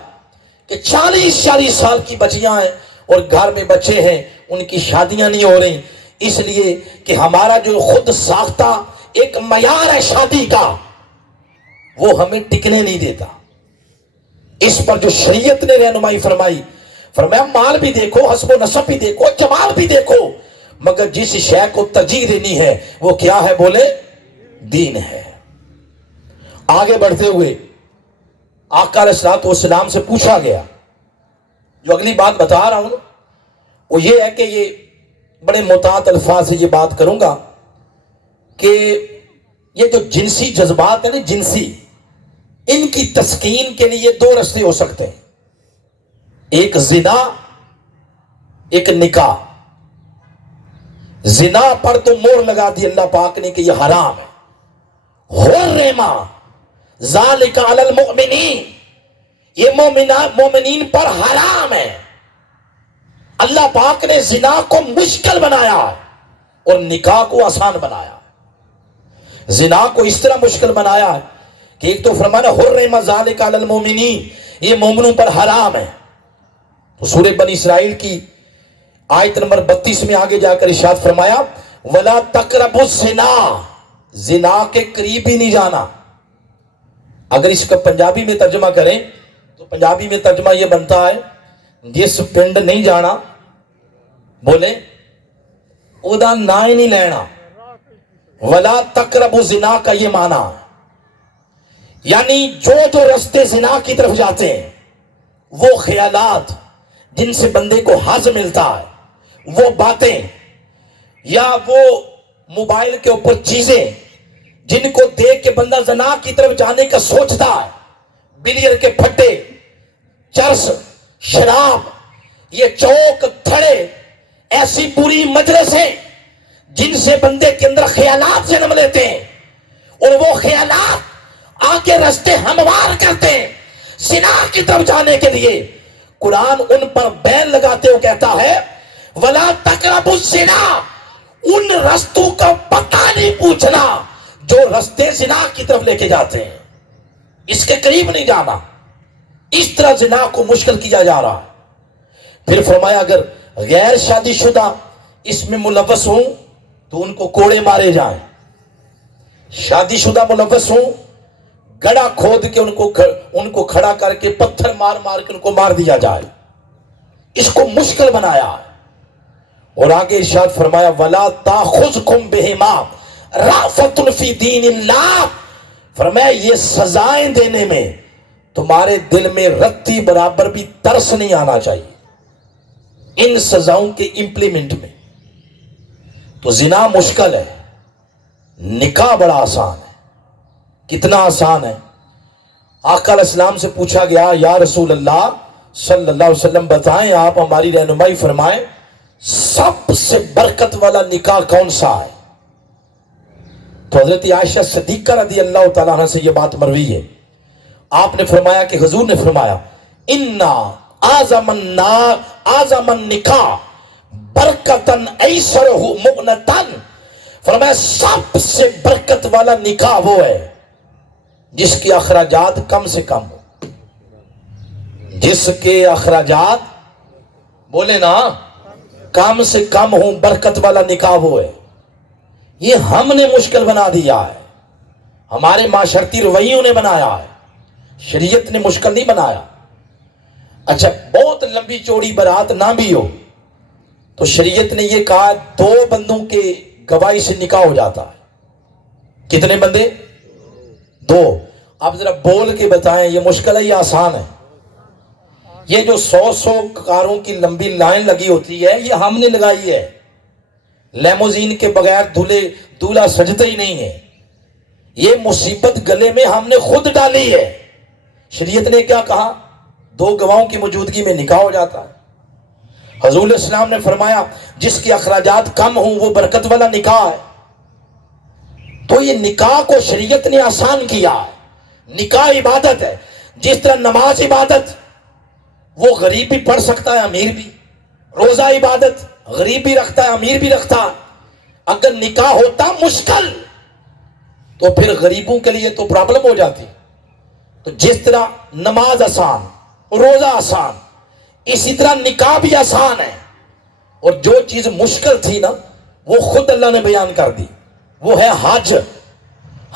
کہ 40 سال کی بچیاں ہیں اور گھر میں بچے ہیں، ان کی شادیاں نہیں ہو رہی، اس لیے کہ ہمارا جو خود ساختہ ایک معیار ہے شادی کا وہ ہمیں ٹکنے نہیں دیتا۔ اس پر جو شریعت نے رہنمائی فرمائی، فرمایا مال بھی دیکھو، حسب و نسب بھی دیکھو، جمال بھی دیکھو، مگر جس شے کو ترجیح دینی ہے وہ کیا ہے بولے؟ دین ہے۔ آگے بڑھتے ہوئے آقا علیہ الصلوۃ والسلام سے پوچھا گیا، جو اگلی بات بتا رہا ہوں وہ یہ ہے کہ یہ بڑے محتاط الفاظ سے یہ بات کروں گا کہ یہ جو جنسی جذبات ہیں نا، جنسی، ان کی تسکین کے لیے 2 راستے ہو سکتے ہیں، ایک زنا، ایک نکاح۔ زنا پر تو مور لگا دی اللہ پاک نے کہ یہ حرام ہے، حرم ذالک علی المؤمنین، یہ مومنین پر حرام ہے۔ اللہ پاک نے زنا کو مشکل بنایا ہے اور نکاح کو آسان بنایا ہے۔ زنا کو اس طرح مشکل بنایا ہے کہ ایک تو فرمانا حرم ذالک علی المؤمنین، یہ مومنوں پر حرام ہے۔ تو سورہ بنی اسرائیل کی آیت نمبر 32 میں آگے جا کر ارشاد فرمایا وَلَا تَقْرَبُوا الزِّنَا، زنا کے قریب ہی نہیں جانا۔ اگر اس کا پنجابی میں ترجمہ کریں تو پنجابی میں ترجمہ یہ بنتا ہے جس پنڈ نہیں جانا بولے او دا نا ہی نہیں لینا۔ وَلَا تَقْرَبُوا الزِّنَا کا یہ معنی ہے، یعنی جو رستے زنا کی طرف جاتے ہیں، وہ خیالات جن سے بندے کو حظ ملتا ہے، وہ باتیں یا وہ موبائل کے اوپر چیزیں جن کو دیکھ کے بندہ زنا کی طرف جانے کا سوچتا ہے، بلیئر کے پھٹے، چرس، شراب، یہ چوک تھڑے، ایسی بری مجلسیں جن سے بندے کے اندر خیالات جنم لیتے ہیں اور وہ خیالات آ کے رستے ہموار کرتے ہیں زنا کی طرف جانے کے لیے۔ قرآن ان پر بین لگاتے ہوئے کہتا ہے وَلَا تَقْرَبُوا الزِّنَا، ان رستوں کا پتہ نہیں پوچھنا جو رستے زنا کی طرف لے کے جاتے ہیں، اس کے قریب نہیں جانا۔ اس طرح زنا کو مشکل کیا جا رہا ہے۔ پھر فرمایا اگر غیر شادی شدہ اس میں ملوث ہوں تو ان کو کوڑے مارے جائیں، شادی شدہ ملوث ہوں گڑھا کھود کے ان کو کھڑا کر کے پتھر مار مار کے ان کو مار دیا جائے۔ اس کو مشکل بنایا ہے۔ اور آگے ارشاد فرمایا وَلَا تَأْخُذْكُمْ بِهِمَا رَأْفَةٌ فِي دِينِ اللَّهِ، فرمایا یہ سزائیں دینے میں تمہارے دل میں رتی برابر بھی ترس نہیں آنا چاہیے ان سزاؤں کے امپلیمنٹ میں۔ تو زنا مشکل ہے، نکاح بڑا آسان ہے۔ کتنا آسان ہے؟ آقا علیہ السلام سے پوچھا گیا یا رسول اللہ صلی اللہ علیہ وسلم بتائیں، آپ ہماری رہنمائی فرمائیں، سب سے برکت والا نکاح کون سا ہے؟ تو حضرت عائشہ صدیقہ رضی اللہ تعالیٰ عنہ سے یہ بات مروی ہے۔ آپ نے فرمایا کہ حضور نے فرمایا اِنَّا اعظم النکاح برکتاً ایسرہ مؤنتاً، فرمایا سب سے برکت والا نکاح وہ ہے جس کے اخراجات کم سے کم ہو، جس کے اخراجات بولے نا کم سے کم ہوں، برکت والا نکاح وہ ہے۔ یہ ہم نے مشکل بنا دیا ہے، ہمارے معاشرتی رویوں نے بنایا ہے، شریعت نے مشکل نہیں بنایا۔ اچھا بہت لمبی چوڑی برات نہ بھی ہو تو شریعت نے یہ کہا 2 بندوں کے گواہی سے نکاح ہو جاتا ہے۔ کتنے بندے؟ 2۔ اب ذرا بول کے بتائیں یہ مشکل ہے یا آسان ہے؟ یہ جو 100 کاروں کی لمبی لائن لگی ہوتی ہے یہ ہم نے لگائی ہے، لیموزین کے بغیر دولہا سجتا ہی نہیں ہے، یہ مصیبت گلے میں ہم نے خود ڈالی ہے۔ شریعت نے کیا کہا؟ 2 گواہوں کی موجودگی میں نکاح ہو جاتا ہے۔ حضور علیہ السلام نے فرمایا جس کے اخراجات کم ہوں وہ برکت والا نکاح ہے۔ تو یہ نکاح کو شریعت نے آسان کیا ہے۔ نکاح عبادت ہے، جس طرح نماز عبادت، وہ غریب بھی پڑھ سکتا ہے امیر بھی، روزہ عبادت غریب بھی رکھتا ہے امیر بھی رکھتا ہے۔ اگر نکاح ہوتا مشکل تو پھر غریبوں کے لیے تو پرابلم ہو جاتی۔ تو جس طرح نماز آسان، روزہ آسان، اسی طرح نکاح بھی آسان ہے۔ اور جو چیز مشکل تھی نا وہ خود اللہ نے بیان کر دی، وہ ہے حج۔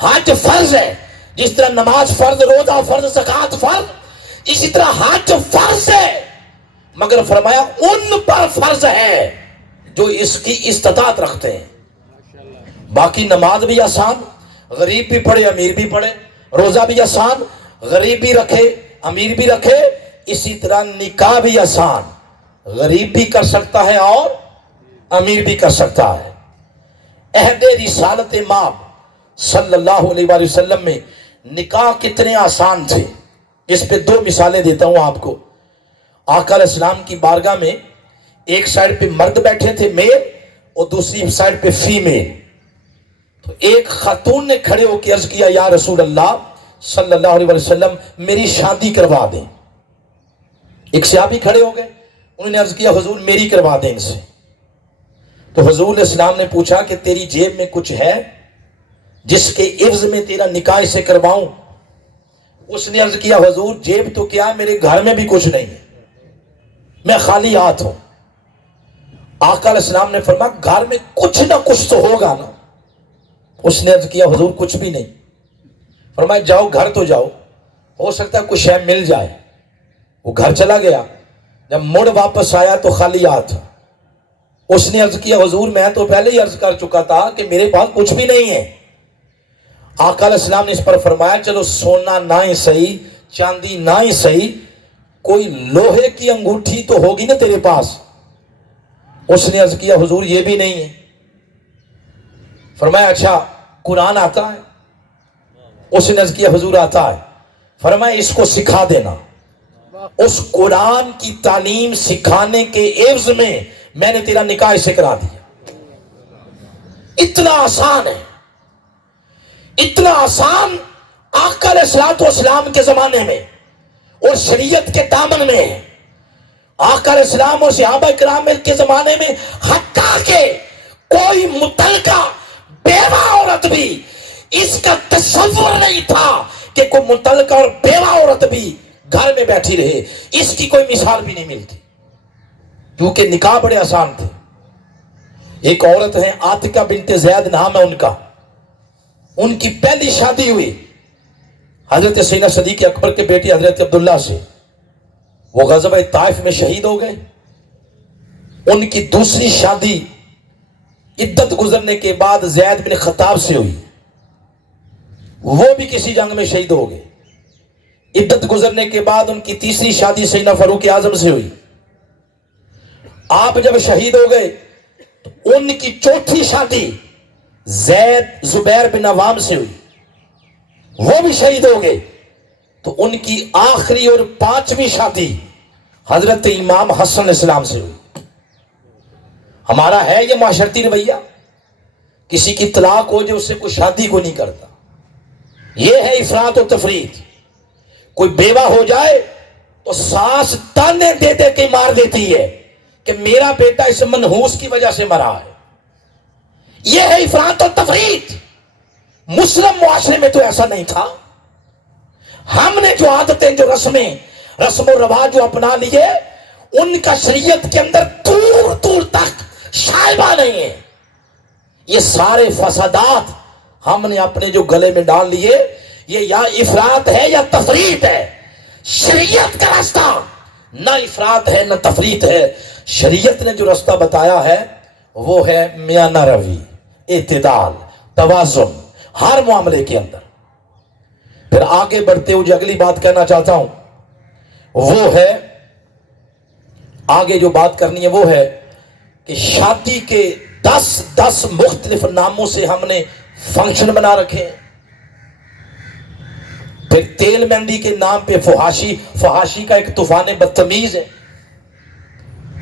حج فرض ہے، جس طرح نماز فرض، روزہ فرض، زکوٰۃ فرض، اسی طرح حج فرض ہے، مگر فرمایا ان پر فرض ہے جو اس کی استطاعت رکھتے ہیں۔ باقی نماز بھی آسان، غریب بھی پڑھے امیر بھی پڑھے، روزہ بھی آسان، غریب بھی رکھے امیر بھی رکھے، اسی طرح نکاح بھی آسان، غریب بھی کر سکتا ہے اور امیر بھی کر سکتا ہے۔ عہد رسالت مآب صلی اللہ علیہ وآلہ وسلم میں نکاح کتنے آسان تھے، اس پہ 2 مثالیں دیتا ہوں آپ کو۔ آقا علیہ السلام کی بارگاہ میں ایک سائڈ پہ مرد بیٹھے تھے میل اور دوسری سائڈ پہ فیمیل۔ تو ایک خاتون نے کھڑے ہو کے عرض کیا یا رسول اللہ صلی اللہ علیہ وسلم میری شادی کروا دیں۔ ایک صحابی کھڑے ہو گئے، انہوں نے عرض کیا حضور میری کروا دیں ان سے۔ تو حضور علیہ السلام نے پوچھا کہ تیری جیب میں کچھ ہے جس کے عوض میں تیرا نکاح سے کرواؤں؟ اس نے عرض کیا حضور جیب تو کیا میرے گھر میں بھی کچھ نہیں ہے، میں خالی ہاتھ ہوں۔ آقا علیہ السلام نے فرمایا گھر میں کچھ نہ کچھ تو ہوگا نا؟ اس نے عرض کیا حضور کچھ بھی نہیں۔ فرمایا جاؤ گھر تو جاؤ، ہو سکتا ہے کچھ شے مل جائے۔ وہ گھر چلا گیا، جب مڑ واپس آیا تو خالی ہاتھ۔ اس نے عرض کیا حضور میں تو پہلے ہی عرض کر چکا تھا کہ میرے پاس کچھ بھی نہیں ہے۔ آقا علیہ السلام نے اس پر فرمایا چلو سونا نہ ہی صحیح، چاندی نہ ہی صحیح، کوئی لوہے کی انگوٹھی تو ہوگی نا تیرے پاس؟ اس نے عرض کیا حضور یہ بھی نہیں ہے۔ فرمایا اچھا قرآن آتا ہے؟ اس نے عرض کیا حضور آتا ہے۔ فرمایا اس کو سکھا دینا۔ اس قرآن کی تعلیم سکھانے کے عوض میں نے تیرا نکاح اسے کرا دیا۔ اتنا آسان ہے، اتنا آسان آقا علیہ الصلوۃ والسلام کے زمانے میں اور شریعت کے دامن میں ہے۔ آقا علیہ السلام اور صحابہ کرام کے زمانے میں حتیٰ کہ کوئی متعلقہ بیوہ عورت بھی اس کا تصور نہیں تھا کہ کوئی متعلقہ اور بیوہ عورت بھی گھر میں بیٹھی رہے، اس کی کوئی مثال بھی نہیں ملتی، کیونکہ نکاح بڑے آسان تھے۔ ایک عورت ہے عاتقہ بنت زید نام ہے ان کا، ان کی پہلی شادی ہوئی حضرت سیدنا صدیق اکبر کے بیٹے حضرت عبداللہ سے، وہ غزوہ طائف میں شہید ہو گئے۔ ان کی دوسری شادی عدت گزرنے کے بعد زید بن خطاب سے ہوئی، وہ بھی کسی جنگ میں شہید ہو گئے۔ عدت گزرنے کے بعد ان کی تیسری شادی سیدنا فاروق اعظم سے ہوئی۔ آپ جب شہید ہو گئے تو ان کی چوتھی شادی زید زبیر بن عوام سے ہوئی، وہ بھی شہید ہو گئے۔ تو ان کی آخری اور پانچویں شادی حضرت امام حسن علیہ السلام سے ہوئی۔ ہمارا ہے یہ معاشرتی رویہ، کسی کی طلاق ہو جو اس سے کوئی شادی کو نہیں کرتا، یہ ہے افراط و تفریط۔ کوئی بیوہ ہو جائے تو ساس تانے دے دے کے مار دیتی ہے کہ میرا بیٹا اس منحوس کی وجہ سے مرا ہے، یہ ہے افراط و تفریط۔ مسلم معاشرے میں تو ایسا نہیں تھا۔ ہم نے جو عادتیں، جو رسم و رواج جو اپنا لیے، ان کا شریعت کے اندر دور دور تک شائبہ نہیں ہے۔ یہ سارے فسادات ہم نے اپنے جو گلے میں ڈال لیے، یہ یا افراط ہے یا تفریط ہے۔ شریعت کا راستہ نہ افراط ہے نہ تفریط ہے۔ شریعت نے جو راستہ بتایا ہے وہ ہے میانہ روی، اعتدال، توازن ہر معاملے کے اندر۔ پھر آگے بڑھتے ہوئے جو اگلی بات کہنا چاہتا ہوں وہ ہے، آگے جو بات کرنی ہے وہ ہے کہ شادی کے 10 مختلف ناموں سے ہم نے فنکشن بنا رکھے ہیں۔ پھر تیل مہندی کے نام پہ فحاشی کا ایک طوفان بدتمیز ہے،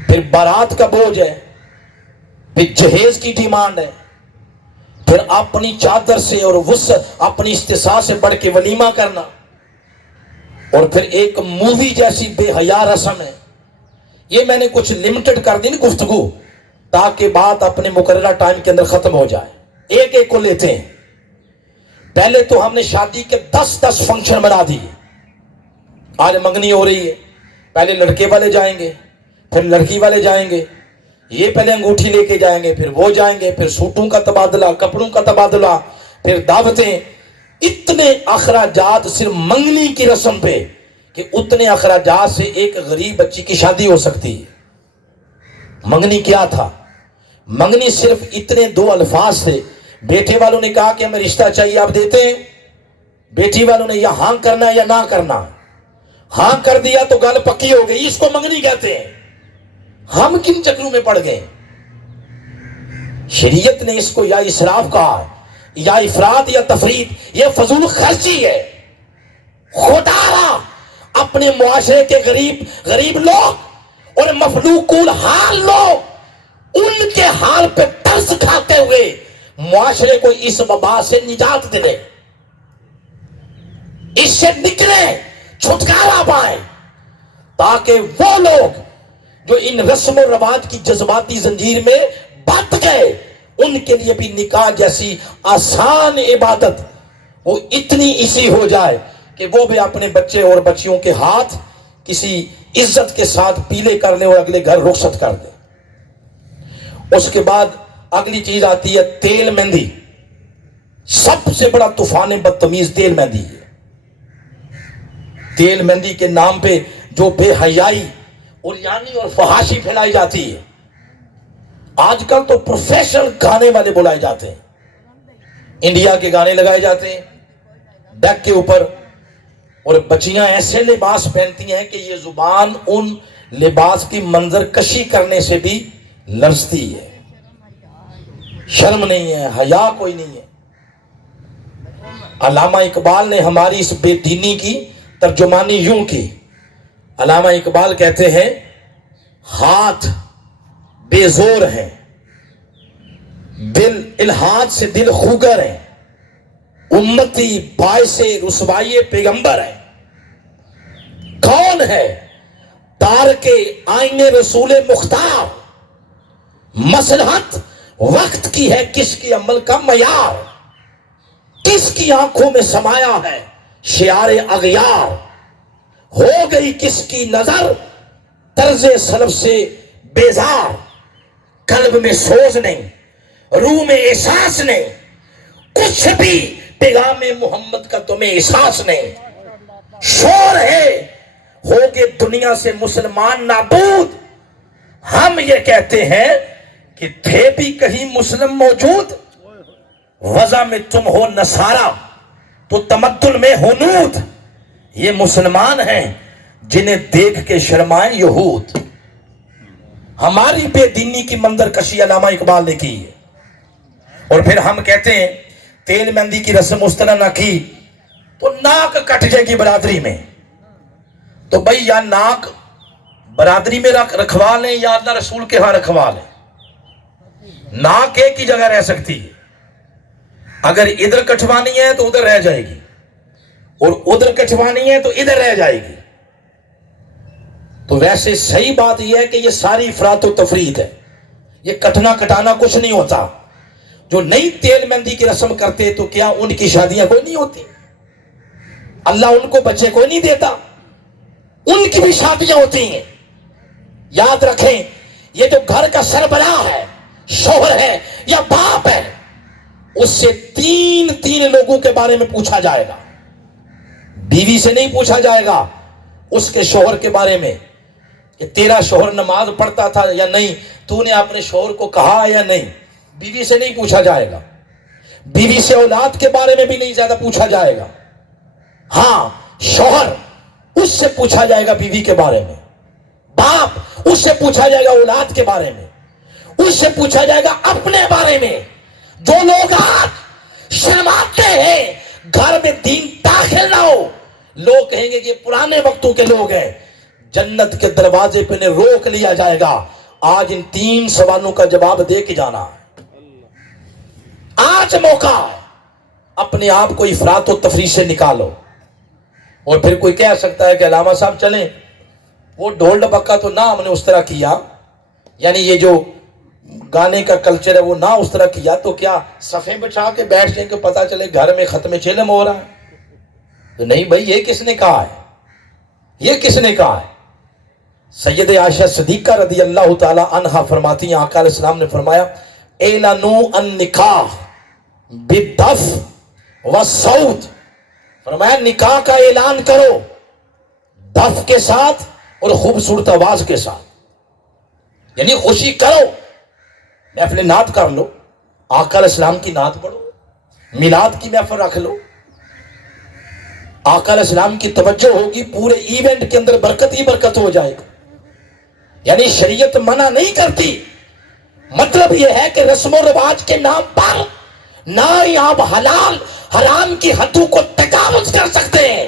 پھر بارات کا بوجھ ہے، پھر جہیز کی ڈیمانڈ ہے، پھر اپنی چادر سے اور وسعت اپنی استحصال سے بڑھ کے ولیمہ کرنا، اور پھر ایک مووی جیسی بے حیا رسم ہے۔ یہ میں نے کچھ لمیٹڈ کر دی نا گفتگو، تاکہ بات اپنے مقررہ ٹائم کے اندر ختم ہو جائے۔ ایک ایک کو لیتے ہیں۔ پہلے تو ہم نے شادی کے 10 فنکشن بنا دیے۔ آج منگنی ہو رہی ہے، پہلے لڑکے والے جائیں گے، پھر لڑکی والے جائیں گے، یہ پہلے انگوٹھی لے کے جائیں گے، پھر وہ جائیں گے، پھر سوٹوں کا تبادلہ، کپڑوں کا تبادلہ، پھر دعوتیں۔ اتنے اخراجات صرف منگنی کی رسم پہ کہ اتنے اخراجات سے ایک غریب بچی کی شادی ہو سکتی ہے۔ منگنی کیا تھا؟ منگنی صرف اتنے 2 الفاظ تھے۔ بیٹے والوں نے کہا کہ ہمیں رشتہ چاہیے، آپ دیتے ہیں؟ بیٹی والوں نے یا ہاں کرنا ہے یا نہ کرنا۔ ہاں کر دیا تو گل پکی ہو گئی، اس کو منگنی کہتے ہیں۔ ہم کن چکروں میں پڑ گئے؟ شریعت نے اس کو یا اسراف کہا، یا افراط یا تفریط، یہ فضول خرچی ہے۔ خدا را اپنے معاشرے کے غریب لوگ اور مفلوق الحال لوگ، ان کے حال پہ ترس کھاتے ہوئے معاشرے کو اس وبا سے نجات دے، اس سے نکلے، چھٹکارا پائیں، تاکہ وہ لوگ جو ان رسم و رواج کی جذباتی زنجیر میں بندھ گئے، ان کے لیے بھی نکاح جیسی آسان عبادت وہ اتنی ایزی ہو جائے کہ وہ بھی اپنے بچے اور بچیوں کے ہاتھ کسی عزت کے ساتھ پیلے کر لیں اور اگلے گھر رخصت کر دیں۔ اس کے بعد اگلی چیز آتی ہے تیل مہندی۔ سب سے بڑا طوفان بدتمیز تیل مہندی ہے۔ تیل مہندی کے نام پہ جو بے حیائی اور فحاشی پھیلائی جاتی ہے۔ آج کل تو پروفیشنل گانے والے بلائے جاتے ہیں، انڈیا کے گانے لگائے جاتے ہیں ڈیک کے اوپر، اور بچیاں ایسے لباس پہنتی ہیں کہ یہ زبان ان لباس کی منظر کشی کرنے سے بھی لرزتی ہے۔ شرم نہیں ہے، حیا کوئی نہیں ہے۔ علامہ اقبال نے ہماری اس بے دینی کی ترجمانی یوں کی۔ علامہ اقبال کہتے ہیں ہاتھ بے زور ہیں، دل الحاد سے دل خوگر ہیں، امتی باعث رسوائی پیغمبر ہیں۔ کون ہے تارک آئین رسول مختار، مصلحت وقت کی ہے کس کی عمل کا معیار، کس کی آنکھوں میں سمایا ہے شعار اغیار، ہو گئی کس کی نظر طرز سلف سے بیزار، قلب میں سوز نہیں، روح میں احساس نہیں، کچھ بھی پیغام محمد کا تمہیں احساس نہیں، شور ہے ہوگے دنیا سے مسلمان نابود، ہم یہ کہتے ہیں کہ تھے بھی کہیں مسلم موجود، وضع میں تم ہو نصارا تو تمدن میں ہنود، یہ مسلمان ہیں جنہیں دیکھ کے شرمائیں یہود۔ ہماری بے دینی کی منظر کشی علامہ اقبال نے کی ہے۔ اور پھر ہم کہتے ہیں تیل مہندی کی رسم اس طرح نہ کی تو ناک کٹ جائے گی برادری میں، تو بھئی یا ناک برادری میں رکھوا لیں یا اللہ رسول کے ہاں رکھوا لیں، ناک ایک ہی جگہ رہ سکتی ہے۔ اگر ادھر کٹوانی ہے تو ادھر رہ جائے گی، اور ادھر کٹوانی ہے تو ادھر رہ جائے گی۔ تو ویسے صحیح بات یہ ہے کہ یہ ساری افراط و تفریط ہے، یہ کٹنا کٹانا کچھ نہیں ہوتا۔ جو نئی تیل مہندی کی رسم کرتے تو کیا ان کی شادیاں کوئی نہیں ہوتی؟ اللہ ان کو بچے کوئی نہیں دیتا؟ ان کی بھی شادیاں ہوتی ہیں۔ یاد رکھیں یہ جو گھر کا سربراہ ہے، شوہر ہے یا باپ ہے، اس سے تین لوگوں کے بارے میں پوچھا جائے گا۔ بیوی سے نہیں پوچھا جائے گا، اس کے شوہر کے بارے میں کہ تیرا شوہر نماز پڑھتا تھا یا نہیں، تو نے اپنے شوہر کو کہا یا نہیں۔ بیوی سے نہیں پوچھا جائے گا، بیوی سے اولاد کے بارے میں بھی نہیں زیادہ پوچھا جائے گا۔ ہاں شوہر اس سے پوچھا جائے گا بیوی کے بارے میں، باپ اس سے پوچھا جائے گا اولاد کے بارے میں، اس سے پوچھا جائے گا اپنے بارے میں۔ جو لوگ آج شرماتے ہیں گھر میں دین داخل نہ ہو، لوگ کہیں گے کہ یہ پرانے وقتوں کے لوگ ہیں، جنت کے دروازے پہ انہیں روک لیا جائے گا۔ آج ان 3 سوالوں کا جواب دے کے جانا ہے۔ آج موقع ہے، اپنے آپ کو افراط و تفریح سے نکالو۔ اور پھر کوئی کہہ سکتا ہے کہ علامہ صاحب چلیں، وہ ڈھول ڈبکا تو نہ ہم نے اس طرح کیا، یعنی یہ جو گانے کا کلچر ہے وہ نہ اس طرح کیا، تو کیا صفیں بچھا کے بیٹھ جائیں کہ پتہ چلے گھر میں ختم چلم ہو رہا ہے؟ تو نہیں بھائی، یہ کس نے کہا ہے؟ یہ کس نے کہا ہے؟ سید عائشہ صدیقہ رضی اللہ تعالی عنہا فرماتی ہیں آقا علیہ السلام نے فرمایا اعلنوا النکاح بالدف والصوت، فرمایا نکاح کا اعلان کرو دف کے ساتھ اور خوبصورت آواز کے ساتھ، یعنی خوشی کرو، محفل نعت کر لو، آقا علیہ السلام کی نعت پڑھو، میلاد کی محفل رکھ لو، آقا علیہ السلام کی توجہ ہوگی، پورے ایونٹ کے اندر برکت ہی برکت ہو جائے گا۔ یعنی شریعت منع نہیں کرتی، مطلب یہ ہے کہ رسم و رواج کے نام پر نہ ہی آپ حلال حرام کی حدوں کو تجاوز کر سکتے ہیں،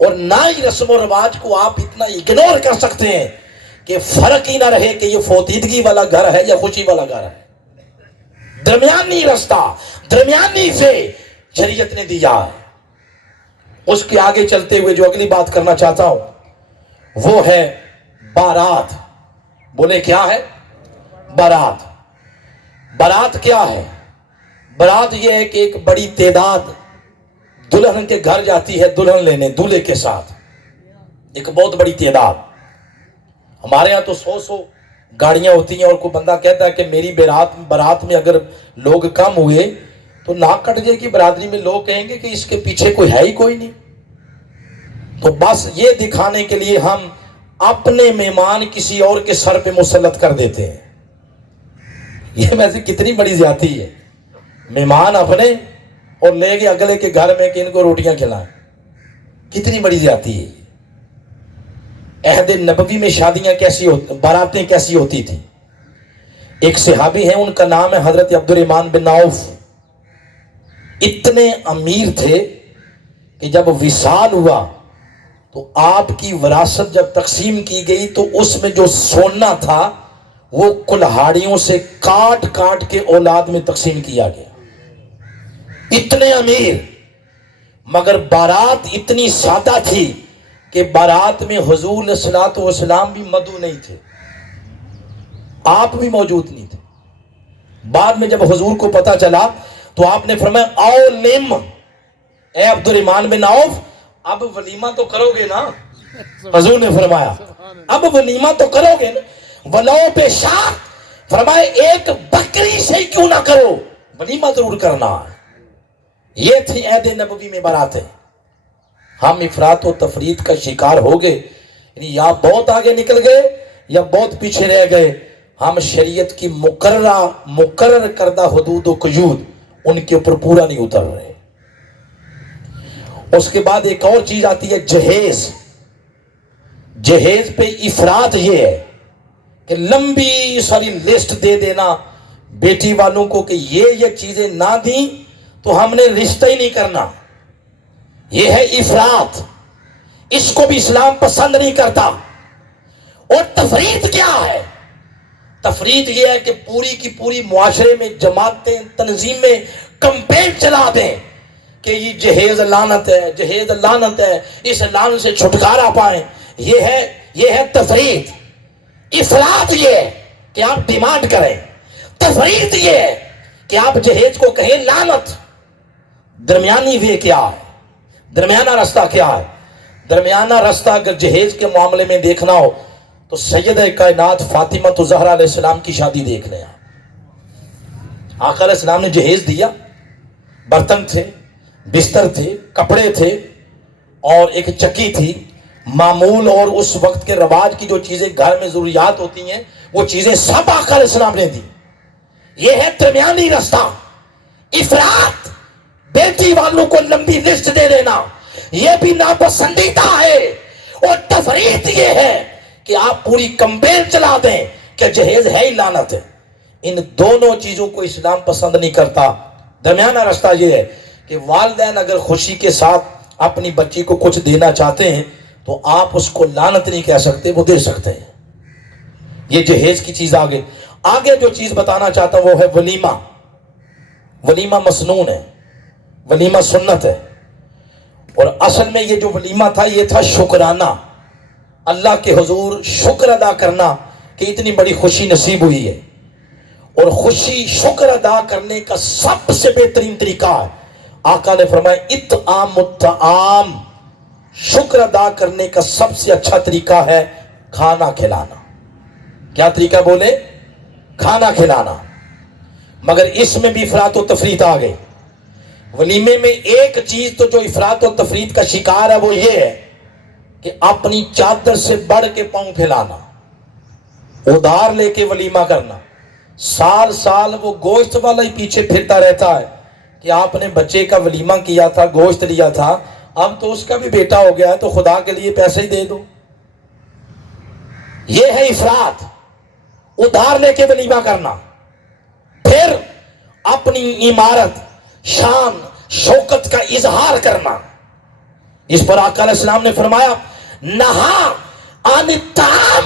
اور نہ ہی رسم و رواج کو آپ اتنا اگنور کر سکتے ہیں کہ فرق ہی نہ رہے کہ یہ فوتیدگی والا گھر ہے یا خوشی والا گھر ہے۔ درمیانی رستہ، درمیانی سے شریعت نے دیا ہے۔ اس کے آگے چلتے ہوئے جو اگلی بات کرنا چاہتا ہوں وہ ہے بارات۔ بولے کیا ہے؟ بارات۔ بارات کیا ہے؟ بارات یہ ہے کہ ایک بڑی تعداد دلہن کے گھر جاتی ہے دلہن لینے دولہے کے ساتھ، ایک بہت بڑی تعداد۔ ہمارے ہاں تو 100 گاڑیاں ہوتی ہیں، اور کوئی بندہ کہتا ہے کہ میری بارات میں اگر لوگ کم ہوئے تو ناک کٹ جائے گی برادری میں، لوگ کہیں گے کہ اس کے پیچھے کوئی ہے ہی کوئی نہیں۔ تو بس یہ دکھانے کے لیے ہم اپنے مہمان کسی اور کے سر پہ مسلط کر دیتے ہیں۔ یہ ویسے کتنی بڑی زیادتی ہے، مہمان اپنے اور لے گئے اگلے کے گھر میں کہ ان کو روٹیاں کھلائیں، کتنی بڑی زیادتی ہے۔ عہد نبوی میں شادیاں کیسی ہوتی، باراتیں کیسی ہوتی تھی؟ ایک صحابی ہیں، ان کا نام ہے حضرت عبدالرحمن بن عوف. اتنے امیر تھے کہ جب وصال ہوا تو آپ کی وراثت جب تقسیم کی گئی تو اس میں جو سونا تھا وہ کلہاڑیوں سے کاٹ کاٹ کے اولاد میں تقسیم کیا گیا. اتنے امیر، مگر بارات اتنی سادہ تھی کہ بارات میں حضور علیہ الصلوۃ والسلام بھی مدعو نہیں تھے، آپ بھی موجود نہیں تھے. بعد میں جب حضور کو پتا چلا تو آپ نے فرمایا او لم، اے عبدالرحمن بن عوف اب ولیمہ تو کرو گے نا. حضور نے فرمایا اب ولیمہ تو کرو گے نا، ولو بشاہ، فرمائے ایک بکری سے کیوں نہ کرو، ولیمہ ضرور کرنا ہے. یہ تھی عہد نبوی میں باراتیں. ہم افراط و تفریط کا شکار ہو گئے، یعنی یا بہت آگے نکل گئے یا بہت پیچھے رہ گئے. ہم شریعت کی مقرر کردہ حدود و قیود ان کے اوپر پورا نہیں اتر رہے. اس کے بعد ایک اور چیز آتی ہے جہیز. جہیز پہ افراط یہ ہے کہ لمبی ساری لسٹ دے دینا بیٹی والوں کو کہ یہ چیزیں نہ دیں تو ہم نے رشتہ ہی نہیں کرنا. یہ ہے افراط، اس کو بھی اسلام پسند نہیں کرتا. اور تفریط کیا ہے؟ تفریط یہ ہے کہ پوری کی پوری معاشرے میں جماعتیں تنظیمیں کمپین چلا دیں کہ یہ جہیز لعنت ہے، جہیز لعنت ہے، اس لعنت سے چھٹکارا پائیں. یہ ہے تفریط. افراط یہ ہے کہ آپ ڈیمانڈ کریں، تفریط یہ ہے کہ آپ جہیز کو کہیں لعنت. درمیانی وے کیا ہے؟ درمیانہ رستہ کیا ہے؟ درمیانہ رستہ اگر جہیز کے معاملے میں دیکھنا ہو تو سیدہ کائنات فاطمہ الزہرا علیہ السلام کی شادی دیکھ لیں. آقا علیہ السلام نے جہیز دیا، برتن تھے، بستر تھے، کپڑے تھے اور ایک چکی تھی. معمول اور اس وقت کے رواج کی جو چیزیں گھر میں ضروریات ہوتی ہیں وہ چیزیں سب آقا علیہ السلام نے دی. یہ ہے درمیانی رستہ. افراط، بیٹی والوں کو لمبی لسٹ دے دینا، یہ بھی ناپسندیدہ ہے. اور تفریط یہ ہے کہ آپ پوری کمپین چلا دیں کہ جہیز ہے ہی لعنت ہے. ان دونوں چیزوں کو اسلام پسند نہیں کرتا. درمیانہ رستہ یہ ہے کہ والدین اگر خوشی کے ساتھ اپنی بچی کو کچھ دینا چاہتے ہیں تو آپ اس کو لعنت نہیں کہہ سکتے، وہ دے سکتے ہیں. یہ جہیز کی چیز. آگے جو چیز بتانا چاہتا ہوں وہ ہے ولیمہ. ولیمہ مسنون ہے، ولیمہ سنت ہے. اور اصل میں یہ جو ولیمہ تھا یہ تھا شکرانہ، اللہ کے حضور شکر ادا کرنا کہ اتنی بڑی خوشی نصیب ہوئی ہے. اور خوشی شکر ادا کرنے کا سب سے بہترین طریقہ ہے، آقا نے فرمایا اطعام الطعام، شکر ادا کرنے کا سب سے اچھا طریقہ ہے کھانا کھلانا. کیا طریقہ بولے؟ کھانا کھلانا. مگر اس میں بھی افراط و تفریط آ گئی. ولیمے میں ایک چیز تو جو افراط و تفریط کا شکار ہے وہ یہ ہے کہ اپنی چادر سے بڑھ کے پاؤں پھیلانا، ادھار لے کے ولیمہ کرنا. سال سال وہ گوشت والا ہی پیچھے پھرتا رہتا ہے کہ آپ نے بچے کا ولیمہ کیا تھا، گوشت لیا تھا، اب تو اس کا بھی بیٹا ہو گیا ہے تو خدا کے لیے پیسے ہی دے دو. یہ ہے افراط، ادھار لے کے ولیمہ کرنا. پھر اپنی عمارت، شان، شوکت کا اظہار کرنا. اس پر آقا علیہ السلام نے فرمایا نہا عن الطعام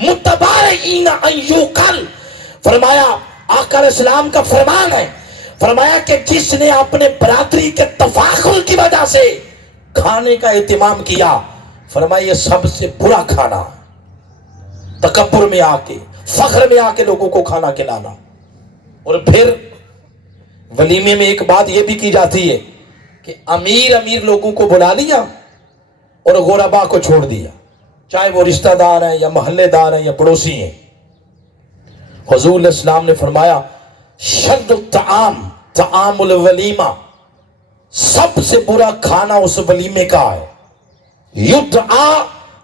متبارئین ان یوکل. فرمایا آقا علیہ السلام کا فرمان ہے، فرمایا کہ جس نے اپنے برادری کے تفاخر کی وجہ سے کھانے کا اہتمام کیا، فرمایا یہ سب سے برا کھانا، تکبر میں آ کے، فخر میں آ کے لوگوں کو کھانا کھلانا. اور پھر ولیمے میں ایک بات یہ بھی کی جاتی ہے کہ امیر لوگوں کو بلا لیا اور غربا کو چھوڑ دیا، چاہے وہ رشتہ دار ہیں یا محلے دار ہیں یا پڑوسی ہیں. حضور علیہ السلام نے فرمایا شد الطعام طعام الولیمہ، سب سے برا کھانا اس ولیمے کا ہے یدعا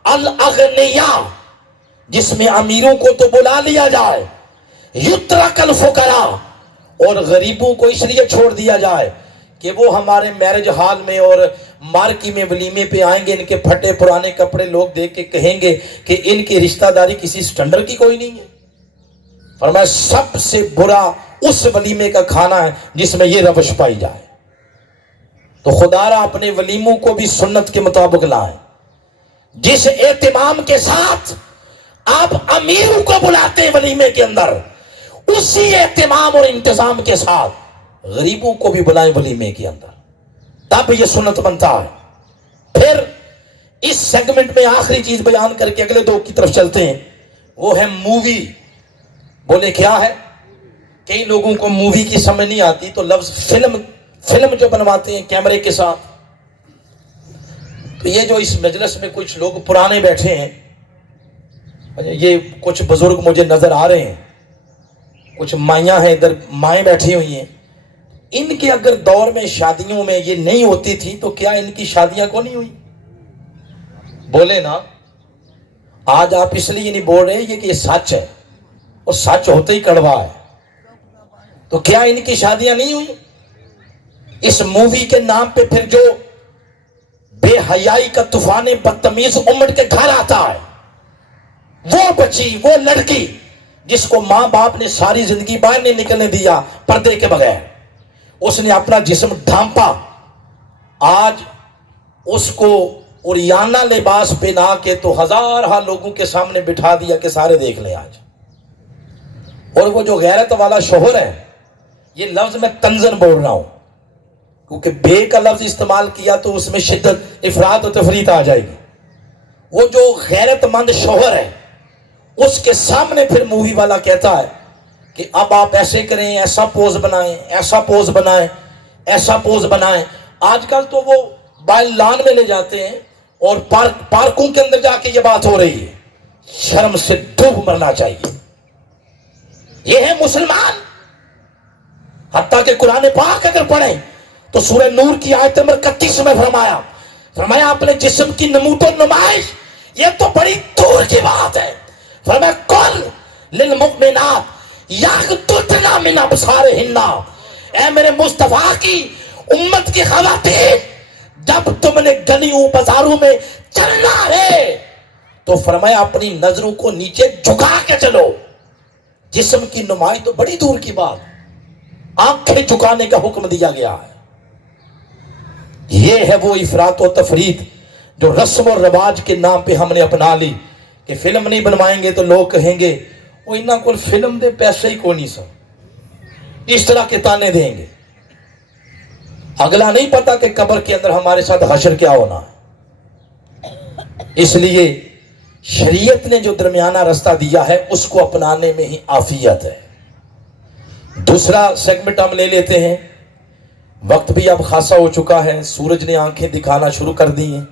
الاغنیاء، جس میں امیروں کو تو بلا لیا جائے، یترک الفقراء، اور غریبوں کو اس لیے چھوڑ دیا جائے کہ وہ ہمارے میرج ہال میں اور مارکی میں ولیمے پہ آئیں گے، ان کے پھٹے پرانے کپڑے لوگ دیکھ کے کہیں گے کہ ان کی رشتہ داری کسی سٹینڈرڈ کی کوئی نہیں ہے. فرمایا سب سے برا اس ولیمے کا کھانا ہے جس میں یہ روش پائی جائے. تو خدا را اپنے ولیموں کو بھی سنت کے مطابق لائیں. جس اہتمام کے ساتھ آپ امیروں کو بلاتے ہیں ولیمے کے اندر، اسی اہتمام اور انتظام کے ساتھ غریبوں کو بھی بلائیں ولیمے کے اندر، تب یہ سنت بنتا ہے. پھر اس سیگمنٹ میں آخری چیز بیان کر کے اگلے دو کی طرف چلتے ہیں، وہ ہے مووی. بولے کیا ہے؟ کئی لوگوں کو مووی کی سمجھ نہیں آتی تو لفظ فلم جو بنواتے ہیں کیمرے کے ساتھ. تو یہ جو اس مجلس میں کچھ لوگ پرانے بیٹھے ہیں، یہ کچھ بزرگ مجھے نظر آ رہے ہیں، کچھ مائیاں ہیں ادھر، مائیں بیٹھی ہوئی ہیں. ان کے اگر دور میں شادیوں میں یہ نہیں ہوتی تھی تو کیا ان کی شادیاں کو نہیں ہوئی؟ بولے نا. آج آپ اس لیے نہیں بول رہے یہ کہ یہ سچ ہے، اور سچ ہوتے ہی کڑوا ہے. تو کیا ان کی شادیاں نہیں ہوئی؟ اس مووی کے نام پہ پھر جو بے حیائی کا طوفان بدتمیز امت کے گھر آتا ہے، وہ بچی، وہ لڑکی جس کو ماں باپ نے ساری زندگی باہر نہیں نکلنے دیا پردے کے بغیر، اس نے اپنا جسم ڈھانپا، آج اس کو اوریانا لباس پہنا کے تو ہزارہ لوگوں کے سامنے بٹھا دیا کہ سارے دیکھ لیں آج. اور وہ جو غیرت والا شوہر ہے، یہ لفظ میں تنزن بول رہا ہوں کیونکہ بے کا لفظ استعمال کیا تو اس میں شدت، افراط و تفریط آ جائے گی. وہ جو غیرت مند شوہر ہے، اس کے سامنے پھر مووی والا کہتا ہے کہ اب آپ ایسے کریں، ایسا پوز بنائیں، ایسا پوز بنائیں، ایسا پوز بنائیں. آج کل تو وہ بائل لان میں لے جاتے ہیں اور پارکوں کے اندر جا کے یہ بات ہو رہی ہے. شرم سے ڈوب مرنا چاہیے. یہ ہے مسلمان. حتیٰ کہ قرآن پاک اگر پڑھیں تو سورہ نور کی آیت نمبر 31 میں فرمایا اپنے جسم کی نمود و نمائش یہ تو بڑی دور کی بات ہے. فرمایا قل للمؤمنات یغضضن من ابصارہن، اے میرے مصطفیٰ کی امت کی خواتین، جب تم نے گلیوں بازاروں میں چلنا ہے تو فرمایا اپنی نظروں کو نیچے جھکا کے چلو. جسم کی نمائش تو بڑی دور کی بات، آنکھیں جھکانے کا حکم دیا گیا ہے. یہ ہے وہ افراط و تفریط جو رسم و رواج کے نام پہ ہم نے اپنا لی کہ فلم نہیں بنوائیں گے تو لوگ کہیں گے وہ انہاں کو فلم دے پیسے ہی کو نہیں سن، اس طرح کے تانے دیں گے. اگلا نہیں پتا کہ قبر کے اندر ہمارے ساتھ حشر کیا ہونا ہے. اس لیے شریعت نے جو درمیانہ رستہ دیا ہے اس کو اپنانے میں ہی عافیت ہے. دوسرا سیگمنٹ ہم لے لیتے ہیں. وقت بھی اب خاصا ہو چکا ہے، سورج نے آنکھیں دکھانا شروع کر دی ہیں،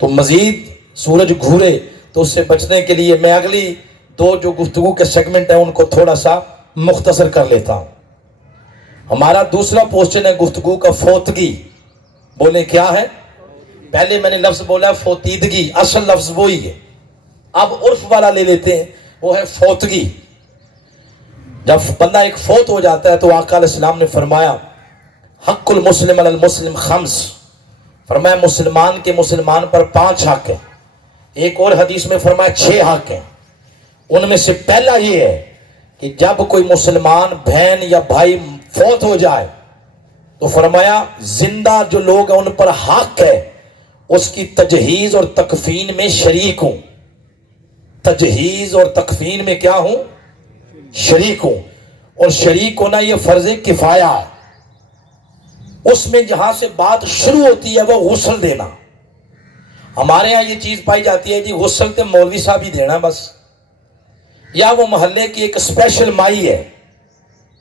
تو مزید سورج گھورے تو اس سے بچنے کے لیے میں اگلی دو جو گفتگو کے سیگمنٹ ہیں ان کو تھوڑا سا مختصر کر لیتا ہوں. ہمارا دوسرا پوسچن ہے گفتگو کا فوتگی. بولے کیا ہے؟ پہلے میں نے لفظ بولا فوتیدگی، اصل لفظ وہی ہے. اب عرف والا لے لیتے ہیں، وہ ہے فوتگی. جب بندہ ایک فوت ہو جاتا ہے تو آقا علیہ السلام نے فرمایا حق المسلم علی المسلم خمس، فرمایا مسلمان کے مسلمان پر 5 حق ہیں. ایک اور حدیث میں فرمایا 6 حق ہیں. ان میں سے پہلا یہ ہے کہ جب کوئی مسلمان بہن یا بھائی فوت ہو جائے تو فرمایا زندہ جو لوگ ہیں ان پر حق ہے اس کی تجہیز اور تکفین میں شریک ہوں. تجہیز اور تکفین میں کیا ہوں؟ شریک ہوں. اور شریک ہونا یہ فرض کفایہ ہے. اس میں جہاں سے بات شروع ہوتی ہے وہ غسل دینا. ہمارے ہاں یہ چیز پائی جاتی ہے جی غسل تو مولوی صاحب ہی دینا بس، یا وہ محلے کی ایک اسپیشل مائی ہے،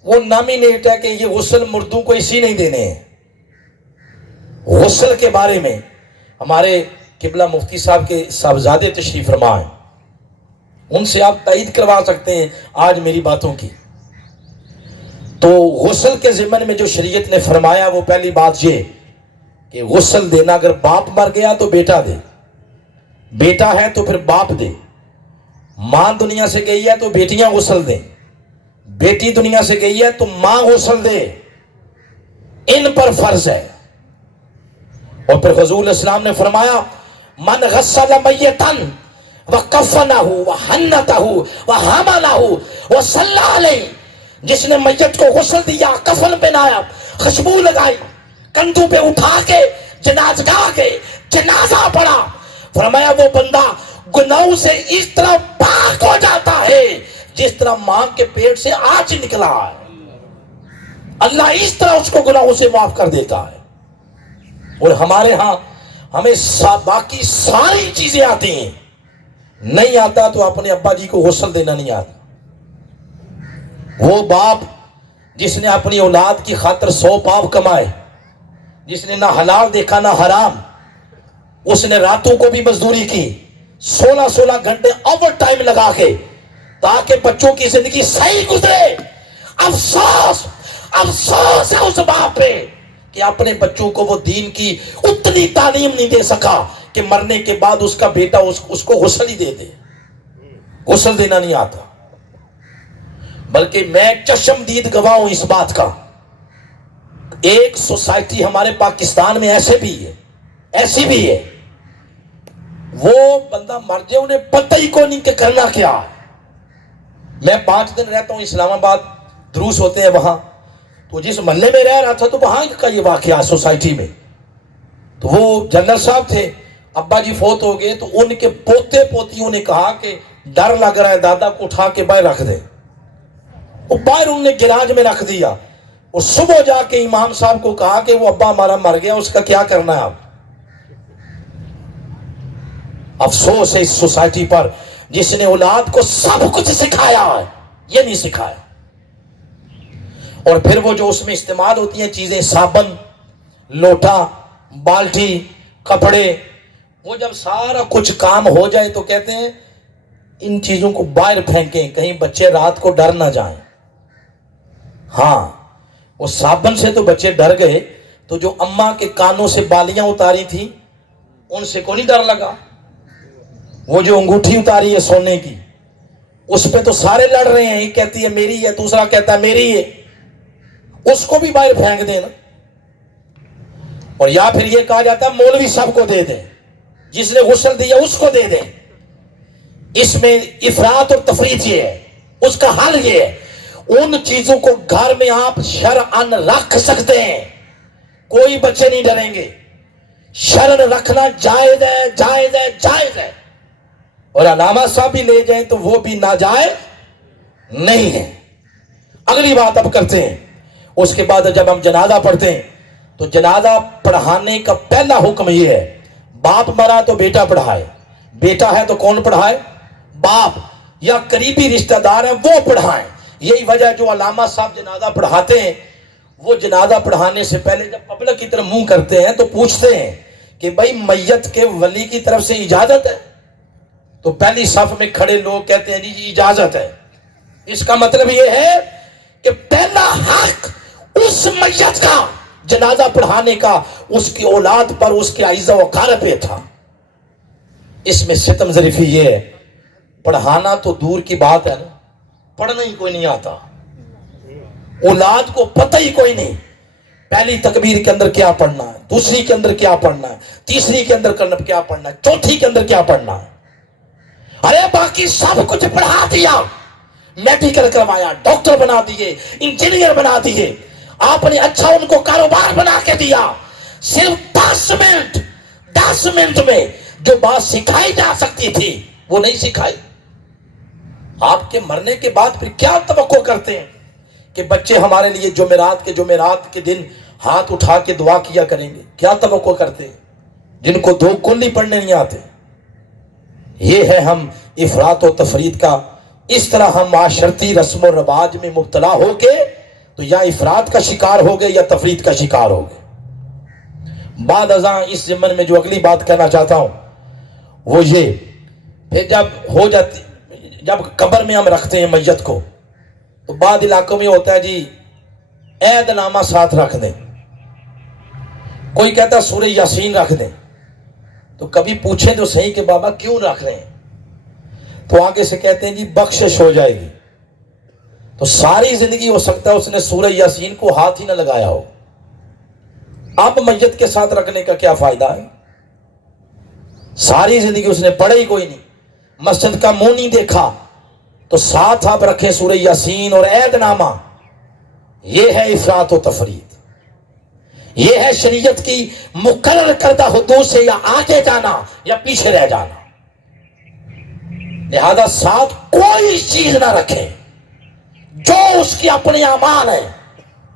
وہ نامینیٹ ہے کہ یہ غسل مردوں کو اسی نہیں دینے ہیں. غسل کے بارے میں ہمارے قبلہ مفتی صاحب کے صاحبزادے تشریف فرما ہیں، ان سے آپ تائید کروا سکتے ہیں آج میری باتوں کی. تو غسل کے ضمن میں جو شریعت نے فرمایا وہ پہلی بات یہ کہ غسل دینا، اگر باپ مر گیا تو بیٹا دے، بیٹا ہے تو پھر باپ دے، ماں دنیا سے گئی ہے تو بیٹیاں غسل دیں، بیٹی دنیا سے گئی ہے تو ماں غسل دے. ان پر فرض ہے. اور پھر حضور اسلام نے فرمایا من غسل میتن وکفنہ وحنتہ وحملہ وصلی علیہ، جس نے میت کو غسل دیا، کفن پہنایا، خوشبو لگائی، کندھوں پہ اٹھا کے جنازگاہ گئے، جنازہ پڑھا، فرمایا وہ بندہ گناہوں سے اس طرح پاک ہو جاتا ہے جس طرح ماں کے پیٹ سے آج نکلا ہے۔ اللہ اس طرح اس کو گناہوں سے معاف کر دیتا ہے۔ اور ہمارے ہاں ہمیں باقی ساری چیزیں آتی ہیں، نہیں آتا تو اپنے ابا جی کو غسل دینا نہیں آتا۔ وہ باپ جس نے اپنی اولاد کی خاطر 100 پاپ کمائے، جس نے نہ حلال دیکھا نہ حرام، اس نے راتوں کو بھی مزدوری کی، 16 گھنٹے اوور ٹائم لگا کے، تاکہ بچوں کی زندگی صحیح گزرے۔ افسوس افسوس ہے اس باپ پہ کہ اپنے بچوں کو وہ دین کی اتنی تعلیم نہیں دے سکا کہ مرنے کے بعد اس کا بیٹا اس کو غسل ہی دے دے۔ غسل دینا نہیں آتا۔ بلکہ میں چشم دید گواہ ہوں اس بات کا، ایک سوسائٹی ہمارے پاکستان میں ایسی بھی ہے، وہ بندہ مر جائے انہیں پتہ ہی کو نہیں کہ کرنا کیا ہے۔ میں 5 دن رہتا ہوں اسلام آباد، دروس ہوتے ہیں وہاں، تو جس محلے میں رہ رہا تھا تو وہاں کا یہ واقعہ سوسائٹی میں، تو وہ جنرل صاحب تھے، ابا جی فوت ہو گئے، تو ان کے پوتے پوتیوں نے کہا کہ ڈر لگ رہا ہے، دادا کو اٹھا کے باہر رکھ دیں۔ وہ باہر انہوں نے گراج میں رکھ دیا، اور صبح جا کے امام صاحب کو کہا کہ وہ ابا ہمارا مر گیا، اس کا کیا کرنا ہے اب۔ افسوس ہے اس سوسائٹی پر جس نے اولاد کو سب کچھ سکھایا ہے، یہ نہیں سکھایا۔ اور پھر وہ جو اس میں استعمال ہوتی ہیں چیزیں، صابن، لوٹا، بالٹی، کپڑے، وہ جب سارا کچھ کام ہو جائے تو کہتے ہیں ان چیزوں کو باہر پھینکیں، کہیں بچے رات کو ڈر نہ جائیں۔ ہاں، وہ صابن سے تو بچے ڈر گئے، تو جو اماں کے کانوں سے بالیاں اتاری تھی ان سے کو نہیں ڈر لگا؟ وہ جو انگوٹھی اتاری ہے سونے کی، اس پہ تو سارے لڑ رہے ہیں، ایک کہتی ہے میری ہے، دوسرا کہتا ہے میری ہے، اس کو بھی باہر پھینک دینا۔ اور یا پھر یہ کہا جاتا ہے مولوی صاحب کو دے دیں، جس نے غسل دیا اس کو دے دیں۔ اس میں افراط اور تفریط یہ ہے، اس کا حل یہ ہے، ان چیزوں کو گھر میں آپ شرعاً رکھ سکتے ہیں، کوئی بچے نہیں ڈریں گے، شرعاً رکھنا جائز ہے، جائز ہے، جائز ہے، اور علامہ صاحب بھی لے جائیں تو وہ بھی ناجائز نہیں ہے۔ اگلی بات اب کرتے ہیں، اس کے بعد جب ہم جنازہ پڑھتے ہیں تو جنازہ پڑھانے کا پہلا حکم یہ ہے، باپ مرا تو بیٹا پڑھائے، بیٹا ہے تو کون پڑھائے؟ باپ یا قریبی رشتہ دار ہیں وہ پڑھائیں۔ یہی وجہ ہے جو علامہ صاحب جنازہ پڑھاتے ہیں، وہ جنازہ پڑھانے سے پہلے جب پبلک کی طرف منہ کرتے ہیں تو پوچھتے ہیں کہ بھائی میت کے ولی کی طرف سے اجازت ہے؟ تو پہلی صف میں کھڑے لوگ کہتے ہیں جی اجازت ہے۔ اس کا مطلب یہ ہے کہ پہلا حق اس میت کا جنازہ پڑھانے کا اس کی اولاد پر، اس کے اعزہ و اقارب پہ تھا۔ اس میں ستم ظریفی یہ ہے، پڑھانا تو دور کی بات ہے نا، پڑھنا ہی کوئی نہیں آتا، اولاد کو پتہ ہی کوئی نہیں پہلی تکبیر کے اندر کیا پڑھنا ہے، دوسری کے اندر کیا پڑھنا ہے، تیسری کے اندر کیا پڑھنا ہے، چوتھی کے اندر کیا پڑھنا ہے۔ ارے باقی سب کچھ پڑھا دیا، میڈیکل کروایا، ڈاکٹر بنا دیے، انجینئر بنا دیے، آپ نے اچھا ان کو کاروبار بنا کے دیا، صرف 10 منٹ میں جو بات سکھائی جا سکتی تھی وہ نہیں سکھائی۔ آپ کے مرنے کے بعد پھر کیا توقع کرتے ہیں کہ بچے ہمارے لیے جمعرات کے دن ہاتھ اٹھا کے دعا کیا کریں گے؟ کیا توقع کرتے ہیں جن کو 2 کلی پڑھنے نہیں آتے؟ یہ ہے ہم افراط و تفریط کا۔ اس طرح ہم معاشرتی رسم و رواج میں مبتلا ہو کے تو یا افراط کا شکار ہو گئے یا تفریط کا شکار ہو گئے۔ بعد ازاں اس ضمن میں جو اگلی بات کہنا چاہتا ہوں وہ یہ، پھر جب قبر میں ہم رکھتے ہیں میت کو تو بعض علاقوں میں ہوتا ہے جی عہد نامہ ساتھ رکھ دیں، کوئی کہتا ہے سورہ یاسین رکھ دیں، تو کبھی پوچھیں تو صحیح کہ بابا کیوں رکھ رہے ہیں؟ تو آگے سے کہتے ہیں جی بخشش ہو جائے گی۔ تو ساری زندگی ہو سکتا ہے اس نے سورہ یاسین کو ہاتھ ہی نہ لگایا ہو، اب میت کے ساتھ رکھنے کا کیا فائدہ ہے؟ ساری زندگی اس نے پڑھا ہی کوئی نہیں، مسجد کا منہ نہیں دیکھا تو ساتھ آپ رکھیں سورہ یاسین اور عہد نامہ. یہ ہے افراط و تفریط. یہ ہے شریعت کی مقرر کردہ حدود سے یا آگے جانا یا پیچھے رہ جانا. لہذا ساتھ کوئی چیز نہ رکھیں. جو اس کی اپنے اعمال ہیں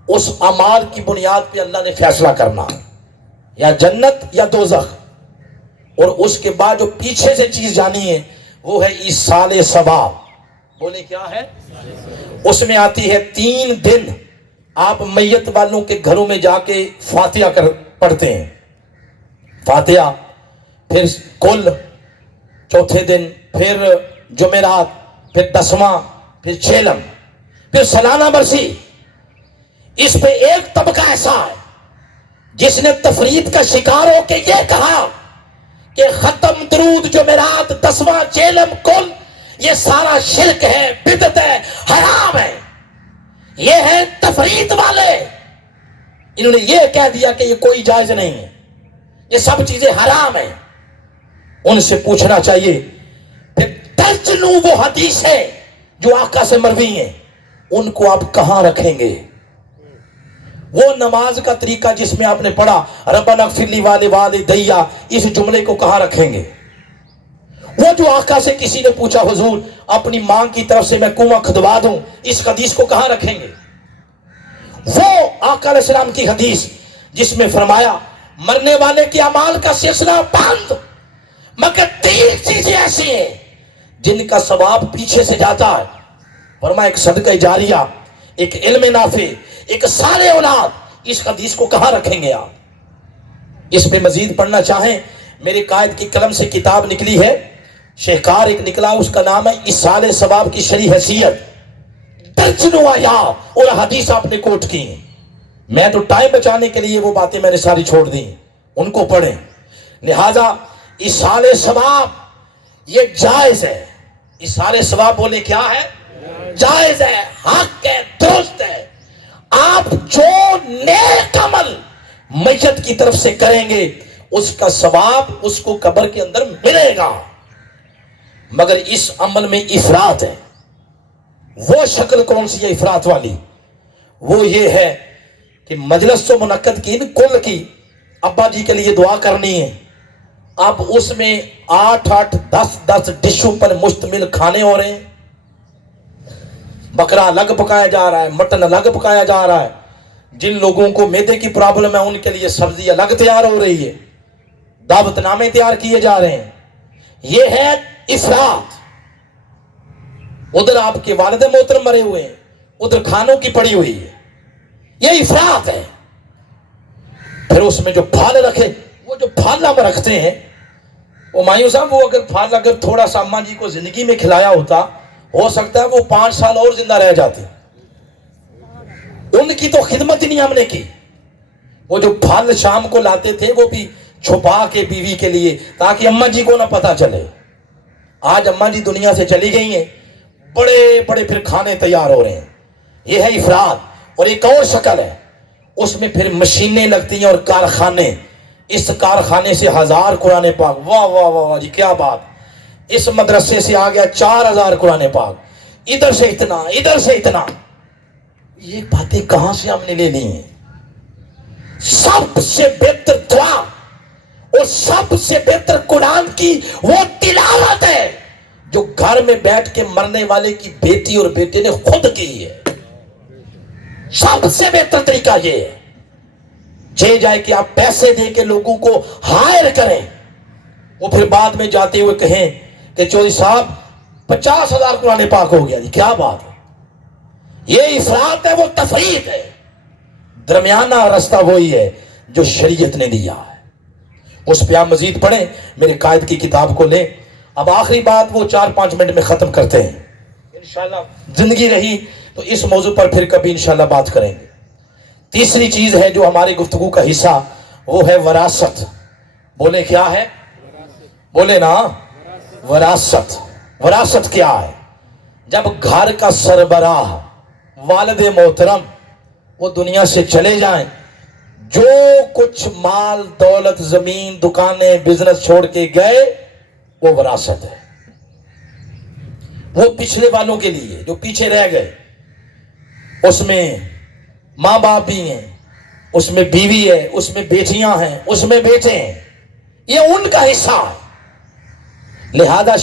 اس اعمال کی بنیاد پہ اللہ نے فیصلہ کرنا یا جنت یا دوزخ. اور اس کے بعد جو پیچھے سے چیز جانی ہے وہ ہے ایصال ثواب. بولے کیا ہے؟ اس میں آتی ہے 3 دن آپ میت والوں کے گھروں میں جا کے فاتحہ پڑھتے ہیں. فاتحہ، پھر کل چوتھے دن، پھر جمعرات، پھر 10واں، پھر چیلم، پھر سالانہ برسی. اس پہ ایک طبقہ ایسا ہے جس نے تفرید کا شکار ہو کے یہ کہا کہ ختم، درود، جمعرات، 10واں، چیلم، کل یہ سارا شرک ہے، بدعت ہے، حرام ہے. یہ ہے تفرید والے. انہوں نے یہ کہہ دیا کہ یہ کوئی جائز نہیں ہے، یہ سب چیزیں حرام ہیں. ان سے پوچھنا چاہیے پھر درجنوں وہ حدیثیں جو آقا سے مروی ہیں ان کو آپ کہاں رکھیں گے؟ وہ نماز کا طریقہ جس میں آپ نے پڑھا ربنا اغفر لی والدی، اس جملے کو کہاں رکھیں گے؟ وہ جو آقا سے کسی نے پوچھا حضور اپنی ماں کی طرف سے میں کنواں کھدوا دوں، اس حدیث کو کہاں رکھیں گے؟ وہ آقا علیہ السلام کی حدیث جس میں فرمایا مرنے والے کے اعمال کا سلسلہ بند مگر 3 چیزیں ایسی ہیں جن کا ثواب پیچھے سے جاتا ہے. فرمایا ایک صدقہ جاریہ، ایک علم نافع، ایک صالح اولاد. اس حدیث کو کہاں رکھیں گے آپ؟ اس پہ مزید پڑھنا چاہیں میرے قائد کی قلم سے کتاب نکلی ہے، شہکار ایک نکلا، اس کا نام ہے ایصال ثواب کی شرعی حیثیت. درجنوں آیات اور حدیث آپ نے کوٹ کی ہیں. میں تو ٹائم بچانے کے لیے وہ باتیں میں نے ساری چھوڑ دی، ان کو پڑھیں. لہذا ایصال ثواب یہ جائز ہے. ایصال ثواب بولے کیا ہے؟ جائز ہے، حق ہے، درست ہے. آپ جو نیک عمل میت کی طرف سے کریں گے اس کا ثواب اس کو قبر کے اندر ملے گا. مگر اس عمل میں افراط ہے. وہ شکل کون سی ہے افراط والی؟ وہ یہ ہے کہ مجلس تو منعقد کی کل کی، ابا جی کے لیے دعا کرنی ہے، اب اس میں 8 10 ڈشوں پر مشتمل کھانے ہو رہے ہیں. بکرا الگ پکایا جا رہا ہے، مٹن الگ پکایا جا رہا ہے. جن لوگوں کو معدے کی پرابلم ہے ان کے لیے سبزی الگ تیار ہو رہی ہے، دعوت نامے تیار کیے جا رہے ہیں. یہ ہے افراط. ادھر آپ کے والد محترم مرے ہوئے ہیں، ادھر کھانوں کی پڑی ہوئی ہے. یہ افراط ہے. پھر اس میں جو پھال رکھے، وہ جو پھال ہم رکھتے ہیں وہ مایوں صاحب، وہ اگر تھوڑا سا اماں جی کو زندگی میں کھلایا ہوتا ہو سکتا ہے وہ 5 سال اور زندہ رہ جاتے. ان کی تو خدمت ہی نہیں ہم نے کی. وہ جو پھل شام کو لاتے تھے وہ بھی چھپا کے بیوی کے لیے تاکہ اماں جی کو نہ پتا چلے. آج اماں جی دنیا سے چلی گئی ہیں، بڑے بڑے پھر کھانے تیار ہو رہے ہیں. یہ ہے افراد. اور ایک اور شکل ہے، اس میں پھر مشینیں لگتی ہیں اور کارخانے. اس کارخانے سے 1000 قرآن پاک. واہ واہ واہ واہ جی کیا بات. اس مدرسے سے آ گیا 4000 قرآن پاک، ادھر سے اتنا، ادھر سے اتنا. یہ باتیں کہاں سے ہم نے لے لی ہیں؟ سب سے بہتر دعا اور سب سے بہتر قرآن کی وہ تلاوت ہے جو گھر میں بیٹھ کے مرنے والے کی بیٹی اور بیٹے نے خود کی ہے. سب سے بہتر طریقہ یہ ہے. چاہے جائے کہ آپ پیسے دے کے لوگوں کو ہائر کریں، وہ پھر بعد میں جاتے ہوئے کہیں کہ چودھری صاحب 50,000 قرآن پاک ہو گیا جی، کیا بات ہے. یہ افراط ہے، وہ تفریط ہے. درمیانہ راستہ وہی ہے جو شریعت نے دیا ہے. اس پہ آپ مزید پڑھیں، میرے قائد کی کتاب کو لیں. اب آخری بات وہ 4-5 منٹ میں ختم کرتے ہیں. انشاءاللہ زندگی رہی تو اس موضوع پر پھر کبھی انشاءاللہ بات کریں گے. تیسری چیز ہے جو ہماری گفتگو کا حصہ، وہ ہے وراثت. بولے کیا ہے؟ بولے نا، وراثت. وراثت کیا ہے؟ جب گھر کا سربراہ والد محترم وہ دنیا سے چلے جائیں، جو کچھ مال دولت زمین دکانیں بزنس چھوڑ کے گئے وہ وراثت ہے. وہ پچھلے والوں کے لیے جو پیچھے رہ گئے، اس میں ماں باپ بھی ہیں، اس میں بیوی ہے، اس میں بیٹیاں ہیں، اس میں بیٹے ہیں، یہ ان کا حصہ ہے۔ لہذا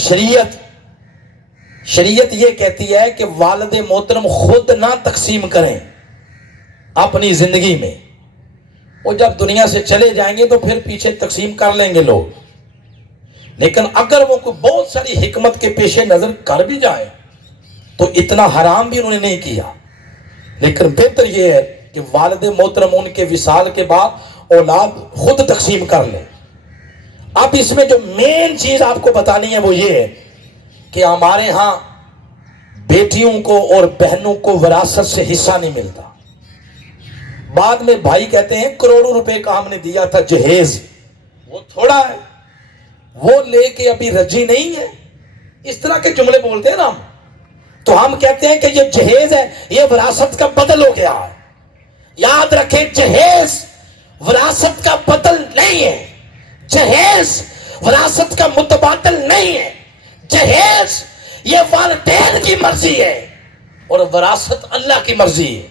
شریعت یہ کہتی ہے کہ والد محترم خود نہ تقسیم کریں اپنی زندگی میں، وہ جب دنیا سے چلے جائیں گے تو پھر پیچھے تقسیم کر لیں گے لوگ، لیکن اگر وہ کوئی بہت ساری حکمت کے پیش نظر کر بھی جائیں تو اتنا حرام بھی انہوں نے نہیں کیا، لیکن بہتر یہ ہے کہ والد محترم ان کے وصال کے بعد اولاد خود تقسیم کر لیں۔ اب اس میں جو مین چیز آپ کو بتانی ہے وہ یہ ہے کہ ہمارے ہاں بیٹیوں کو اور بہنوں کو وراثت سے حصہ نہیں ملتا۔ بعد میں بھائی کہتے ہیں کروڑوں روپے کا ہم نے دیا تھا جہیز، وہ تھوڑا ہے، وہ لے کے ابھی رجی نہیں ہے، اس طرح کے جملے بولتے ہیں نا ہم، تو ہم کہتے ہیں کہ یہ جہیز ہے، یہ وراثت کا بدل ہو گیا ہے۔ یاد رکھیں جہیز وراثت کا بدل نہیں ہے، جہیز وراثت کا متبادل نہیں ہے، جہیز یہ والدین کی مرضی ہے اور وراثت اللہ کی مرضی ہے۔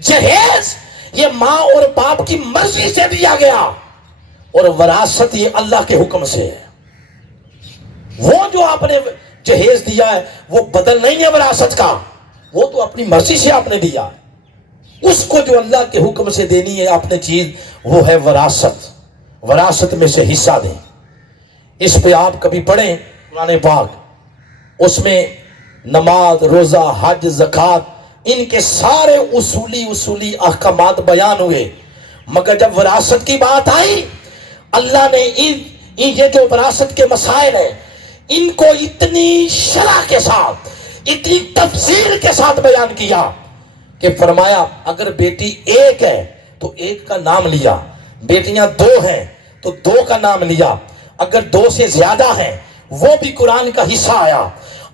جہیز یہ ماں اور باپ کی مرضی سے دیا گیا اور وراثت یہ اللہ کے حکم سے ہے۔ وہ جو آپ نے جہیز دیا ہے وہ بدل نہیں ہے وراثت کا، وہ تو اپنی مرضی سے آپ نے دیا ہے۔ اس کو جو اللہ کے حکم سے دینی ہے آپ نے چیز، وہ ہے وراثت۔ وراثت میں سے حصہ دیں۔ اس پہ آپ کبھی پڑھیں قرآن پاک، اس میں نماز، روزہ، حج، زکوٰۃ، ان کے سارے اصولی احکامات بیان ہوئے، مگر جب وراثت کی بات آئی اللہ نے یہ جو وراثت کے مسائل ہیں ان کو اتنی شرح کے ساتھ، اتنی تفصیل کے ساتھ بیان کیا کہ فرمایا اگر بیٹی ایک ہے تو ایک کا نام لیا، بیٹیاں دو ہیں تو دو کا نام لیا، اگر دو سے زیادہ ہیں وہ بھی قرآن کا حصہ آیا،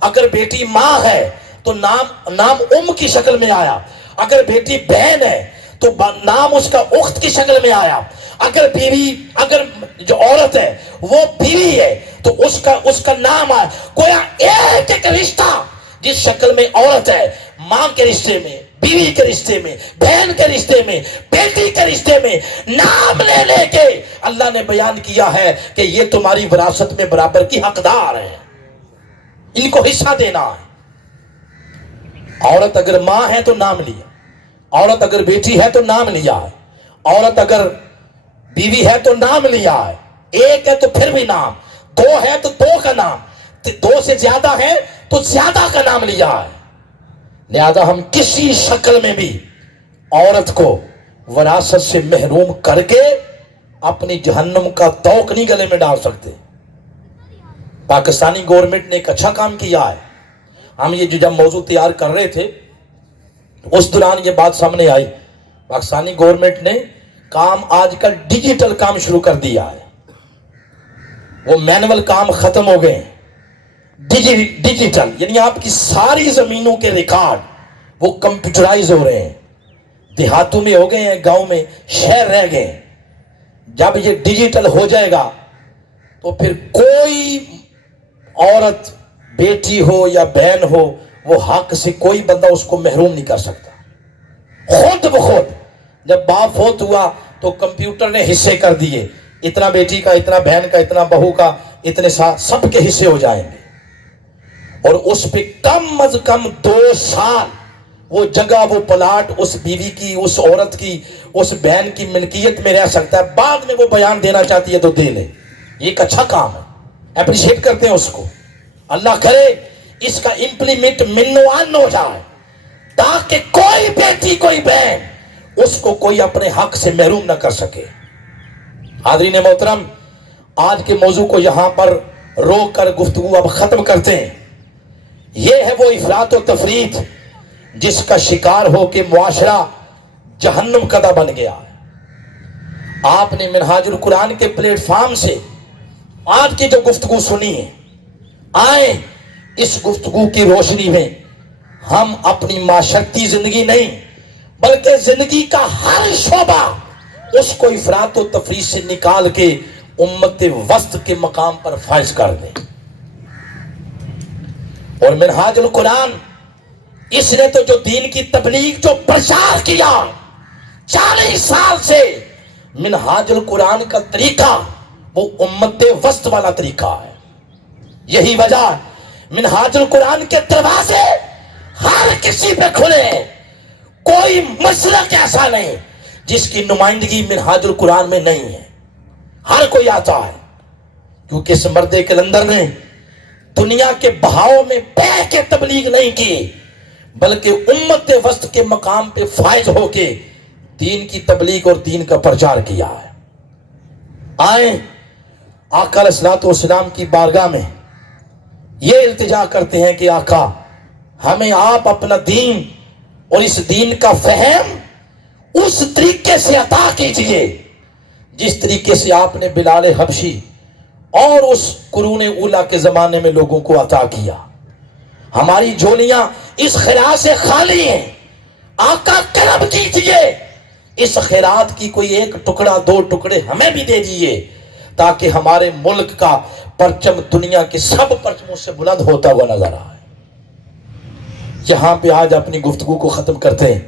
اگر بیٹی ماں ہے تو نام کی شکل میں آیا، اگر بیٹی بہن ہے تو نام اس کا اخت کی شکل میں آیا، اگر جو عورت ہے وہ بیوی ہے تو اس کا نام آیا۔ کویا ایک رشتہ جس شکل میں عورت ہے، ماں کے رشتے میں، بیوی کے رشتے میں، بہن کے رشتے میں، بیٹی کے رشتے میں، نام لے کے اللہ نے بیان کیا ہے کہ یہ تمہاری وراثت میں برابر کی حقدار ہیں، ان کو حصہ دینا ہے۔ عورت اگر ماں ہے تو نام لیا، عورت اگر بیٹی ہے تو نام لیا ہے، عورت اگر بیوی ہے تو نام لیا ہے، ایک ہے تو پھر بھی نام، دو ہے تو دو کا نام، دو سے زیادہ ہے تو زیادہ کا نام لیا ہے۔ لہذا ہم کسی شکل میں بھی عورت کو وراثت سے محروم کر کے اپنی جہنم کا توق نہیں گلے میں ڈال سکتے۔ پاکستانی گورنمنٹ نے ایک اچھا کام کیا ہے۔ ہم یہ جب موضوع تیار کر رہے تھے اس دوران یہ بات سامنے آئی، پاکستانی گورنمنٹ نے کام آج کل ڈیجیٹل کام شروع کر دیا ہے، وہ مینول کام ختم ہو گئے ہیں، ڈیجیٹل یعنی آپ کی ساری زمینوں کے ریکارڈ وہ کمپیوٹرائز ہو رہے ہیں، دیہاتوں میں ہو گئے ہیں، گاؤں میں، شہر رہ گئے ہیں۔ جب یہ ڈیجیٹل ہو جائے گا تو پھر کوئی عورت بیٹی ہو یا بہن ہو وہ حق سے کوئی بندہ اس کو محروم نہیں کر سکتا۔ خود بخود جب باپ فوت ہوا تو کمپیوٹر نے حصے کر دیے، اتنا بیٹی کا، اتنا بہن کا، اتنا بہو کا، اتنے سب کے حصے ہو جائیں گے، اور اس پہ کم از کم 2 سال وہ جگہ، وہ پلاٹ اس بیوی کی، اس عورت کی، اس بہن کی ملکیت میں رہ سکتا ہے۔ بعد میں وہ بیان دینا چاہتی ہے تو دے لے۔ یہ ایک اچھا کام ہے، اپریشیٹ کرتے ہیں اس کو۔ اللہ کرے اس کا امپلیمنٹ منوان ہو جائے تاکہ کوئی بیٹی، کوئی بہن اس کو کوئی اپنے حق سے محروم نہ کر سکے۔ حاضرین محترم، آج کے موضوع کو یہاں پر روک کر گفتگو اب ختم کرتے ہیں۔ یہ ہے وہ افراط و تفریط جس کا شکار ہو کے معاشرہ جہنم کدہ بن گیا ہے۔ آپ نے منہاج القرآن کے پلیٹ فارم سے آج کی جو گفتگو سنی ہے، آئیں اس گفتگو کی روشنی میں ہم اپنی معاشرتی زندگی نہیں بلکہ زندگی کا ہر شعبہ اس کو افراط و تفریط سے نکال کے امت وسط کے مقام پر فائز کر دیں۔ اور منہاج القرآن اس نے تو جو دین کی تبلیغ جو پرچار کیا 40 سال سے، منہاج القرآن کا طریقہ وہ امت وسط والا طریقہ ہے۔ یہی وجہ منہاج القرآن کے دروازے ہر کسی پہ کھلے ہیں، کوئی مسلک ایسا نہیں جس کی نمائندگی منہاج القرآن میں نہیں ہے، ہر کوئی آتا ہے، کیونکہ اس مرد کلندر نے دنیا کے بہاؤ میں بہہ کے تبلیغ نہیں کی، بلکہ امت وسط کے مقام پہ فائز ہو کے دین کی تبلیغ اور دین کا پرچار کیا ہے۔ آئیں آقا علیہ الصلوۃ والسلام کی بارگاہ میں یہ التجا کرتے ہیں کہ آقا ہمیں آپ اپنا دین اور اس دین کا فہم اس طریقے سے عطا کیجئے جس طریقے سے آپ نے بلال حبشی اور اس قرون اولا کے زمانے میں لوگوں کو عطا کیا۔ ہماری جھولیاں اس خیرات سے خالی ہیں، آقا کرم کیجئے، اس خیرات کی کوئی ایک ٹکڑا 2 ٹکڑے ہمیں بھی دے دیجئے تاکہ ہمارے ملک کا پرچم دنیا کے سب پرچموں سے بلند ہوتا ہوا نظر آئے۔ یہاں پہ آج اپنی گفتگو کو ختم کرتے ہیں۔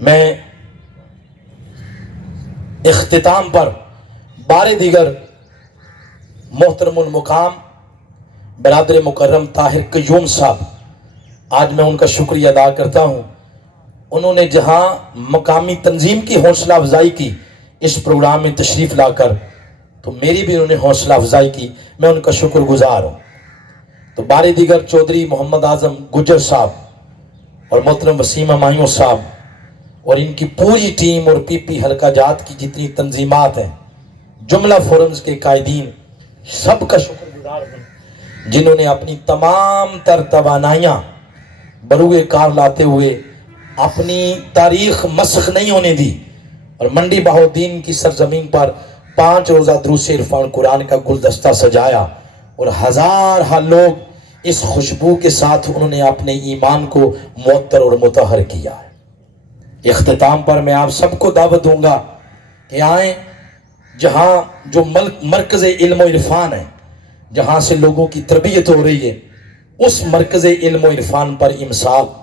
میں اختتام پر بار دیگر محترم المقام برادر مکرم طاہر قیوم صاحب، آج میں ان کا شکریہ ادا کرتا ہوں۔ انہوں نے جہاں مقامی تنظیم کی حوصلہ افزائی کی اس پروگرام میں تشریف لا کر، تو میری بھی انہوں نے حوصلہ افزائی کی، میں ان کا شکر گزار ہوں۔ تو بار دیگر چودھری محمد اعظم گجر صاحب اور محترم وسیم ہمایوں صاحب اور ان کی پوری ٹیم اور پی پی حلقہ جات کی جتنی تنظیمات ہیں، جملہ فورمز کے قائدین، سب کا شکر گزار ہوں جنہوں نے اپنی تمام تر توانائیاں بروئے کار لاتے ہوئے اپنی تاریخ مسخ نہیں ہونے دی اور منڈی بہاؤدین کی سرزمین پر 5 روزہ دروس عرفان قرآن کا گلدستہ سجایا اور ہزارہ لوگ اس خوشبو کے ساتھ انہوں نے اپنے ایمان کو معطر اور مطہر کیا ہے۔ اختتام پر میں آپ سب کو دعوت دوں گا کہ آئیں، جہاں جو مرکز علم و عرفان ہے، جہاں سے لوگوں کی تربیت ہو رہی ہے، اس مرکز علم و عرفان پر امساک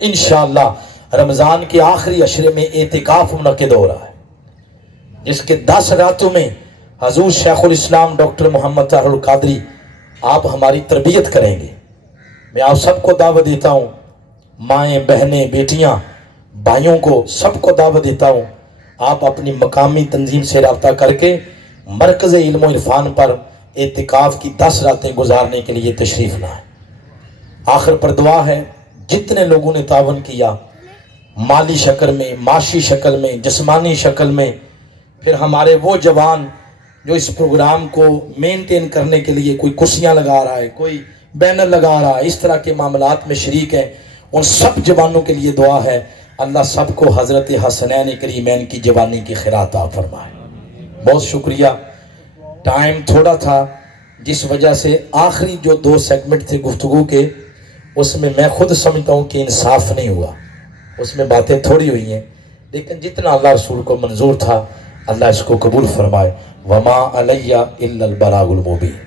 انشاءاللہ رمضان کے آخری عشرے میں اعتکاف منعقد ہو رہا ہے، جس کے 10 راتوں میں حضور شیخ الاسلام ڈاکٹر محمد طاہر القادری آپ ہماری تربیت کریں گے۔ میں آپ سب کو دعوت دیتا ہوں، مائیں، بہنیں، بیٹیاں، بھائیوں کو سب کو دعوت دیتا ہوں، آپ اپنی مقامی تنظیم سے رابطہ کر کے مرکز علم و عرفان پر اعتکاف کی 10 راتیں گزارنے کے لیے تشریف لائیں۔ آخر پر دعا ہے، جتنے لوگوں نے تعاون کیا، مالی شکل میں، معاشی شکل میں، جسمانی شکل میں، پھر ہمارے وہ جوان جو اس پروگرام کو مینٹین کرنے کے لیے کوئی کرسیاں لگا رہا ہے، کوئی بینر لگا رہا ہے، اس طرح کے معاملات میں شریک ہیں، ان سب جوانوں کے لیے دعا ہے، اللہ سب کو حضرت حسنین کریمین کی جوانی کی خیر عطا فرمائے۔ بہت شکریہ، ٹائم تھوڑا تھا جس وجہ سے آخری جو 2 سیگمنٹ تھے گفتگو کے، اس میں میں خود سمجھتا ہوں کہ انصاف نہیں ہوا، اس میں باتیں تھوڑی ہوئی ہیں، لیکن جتنا اللہ رسول کو منظور تھا اللہ اس کو قبول فرمائے۔ وما علیہ الا البلاغ المبین۔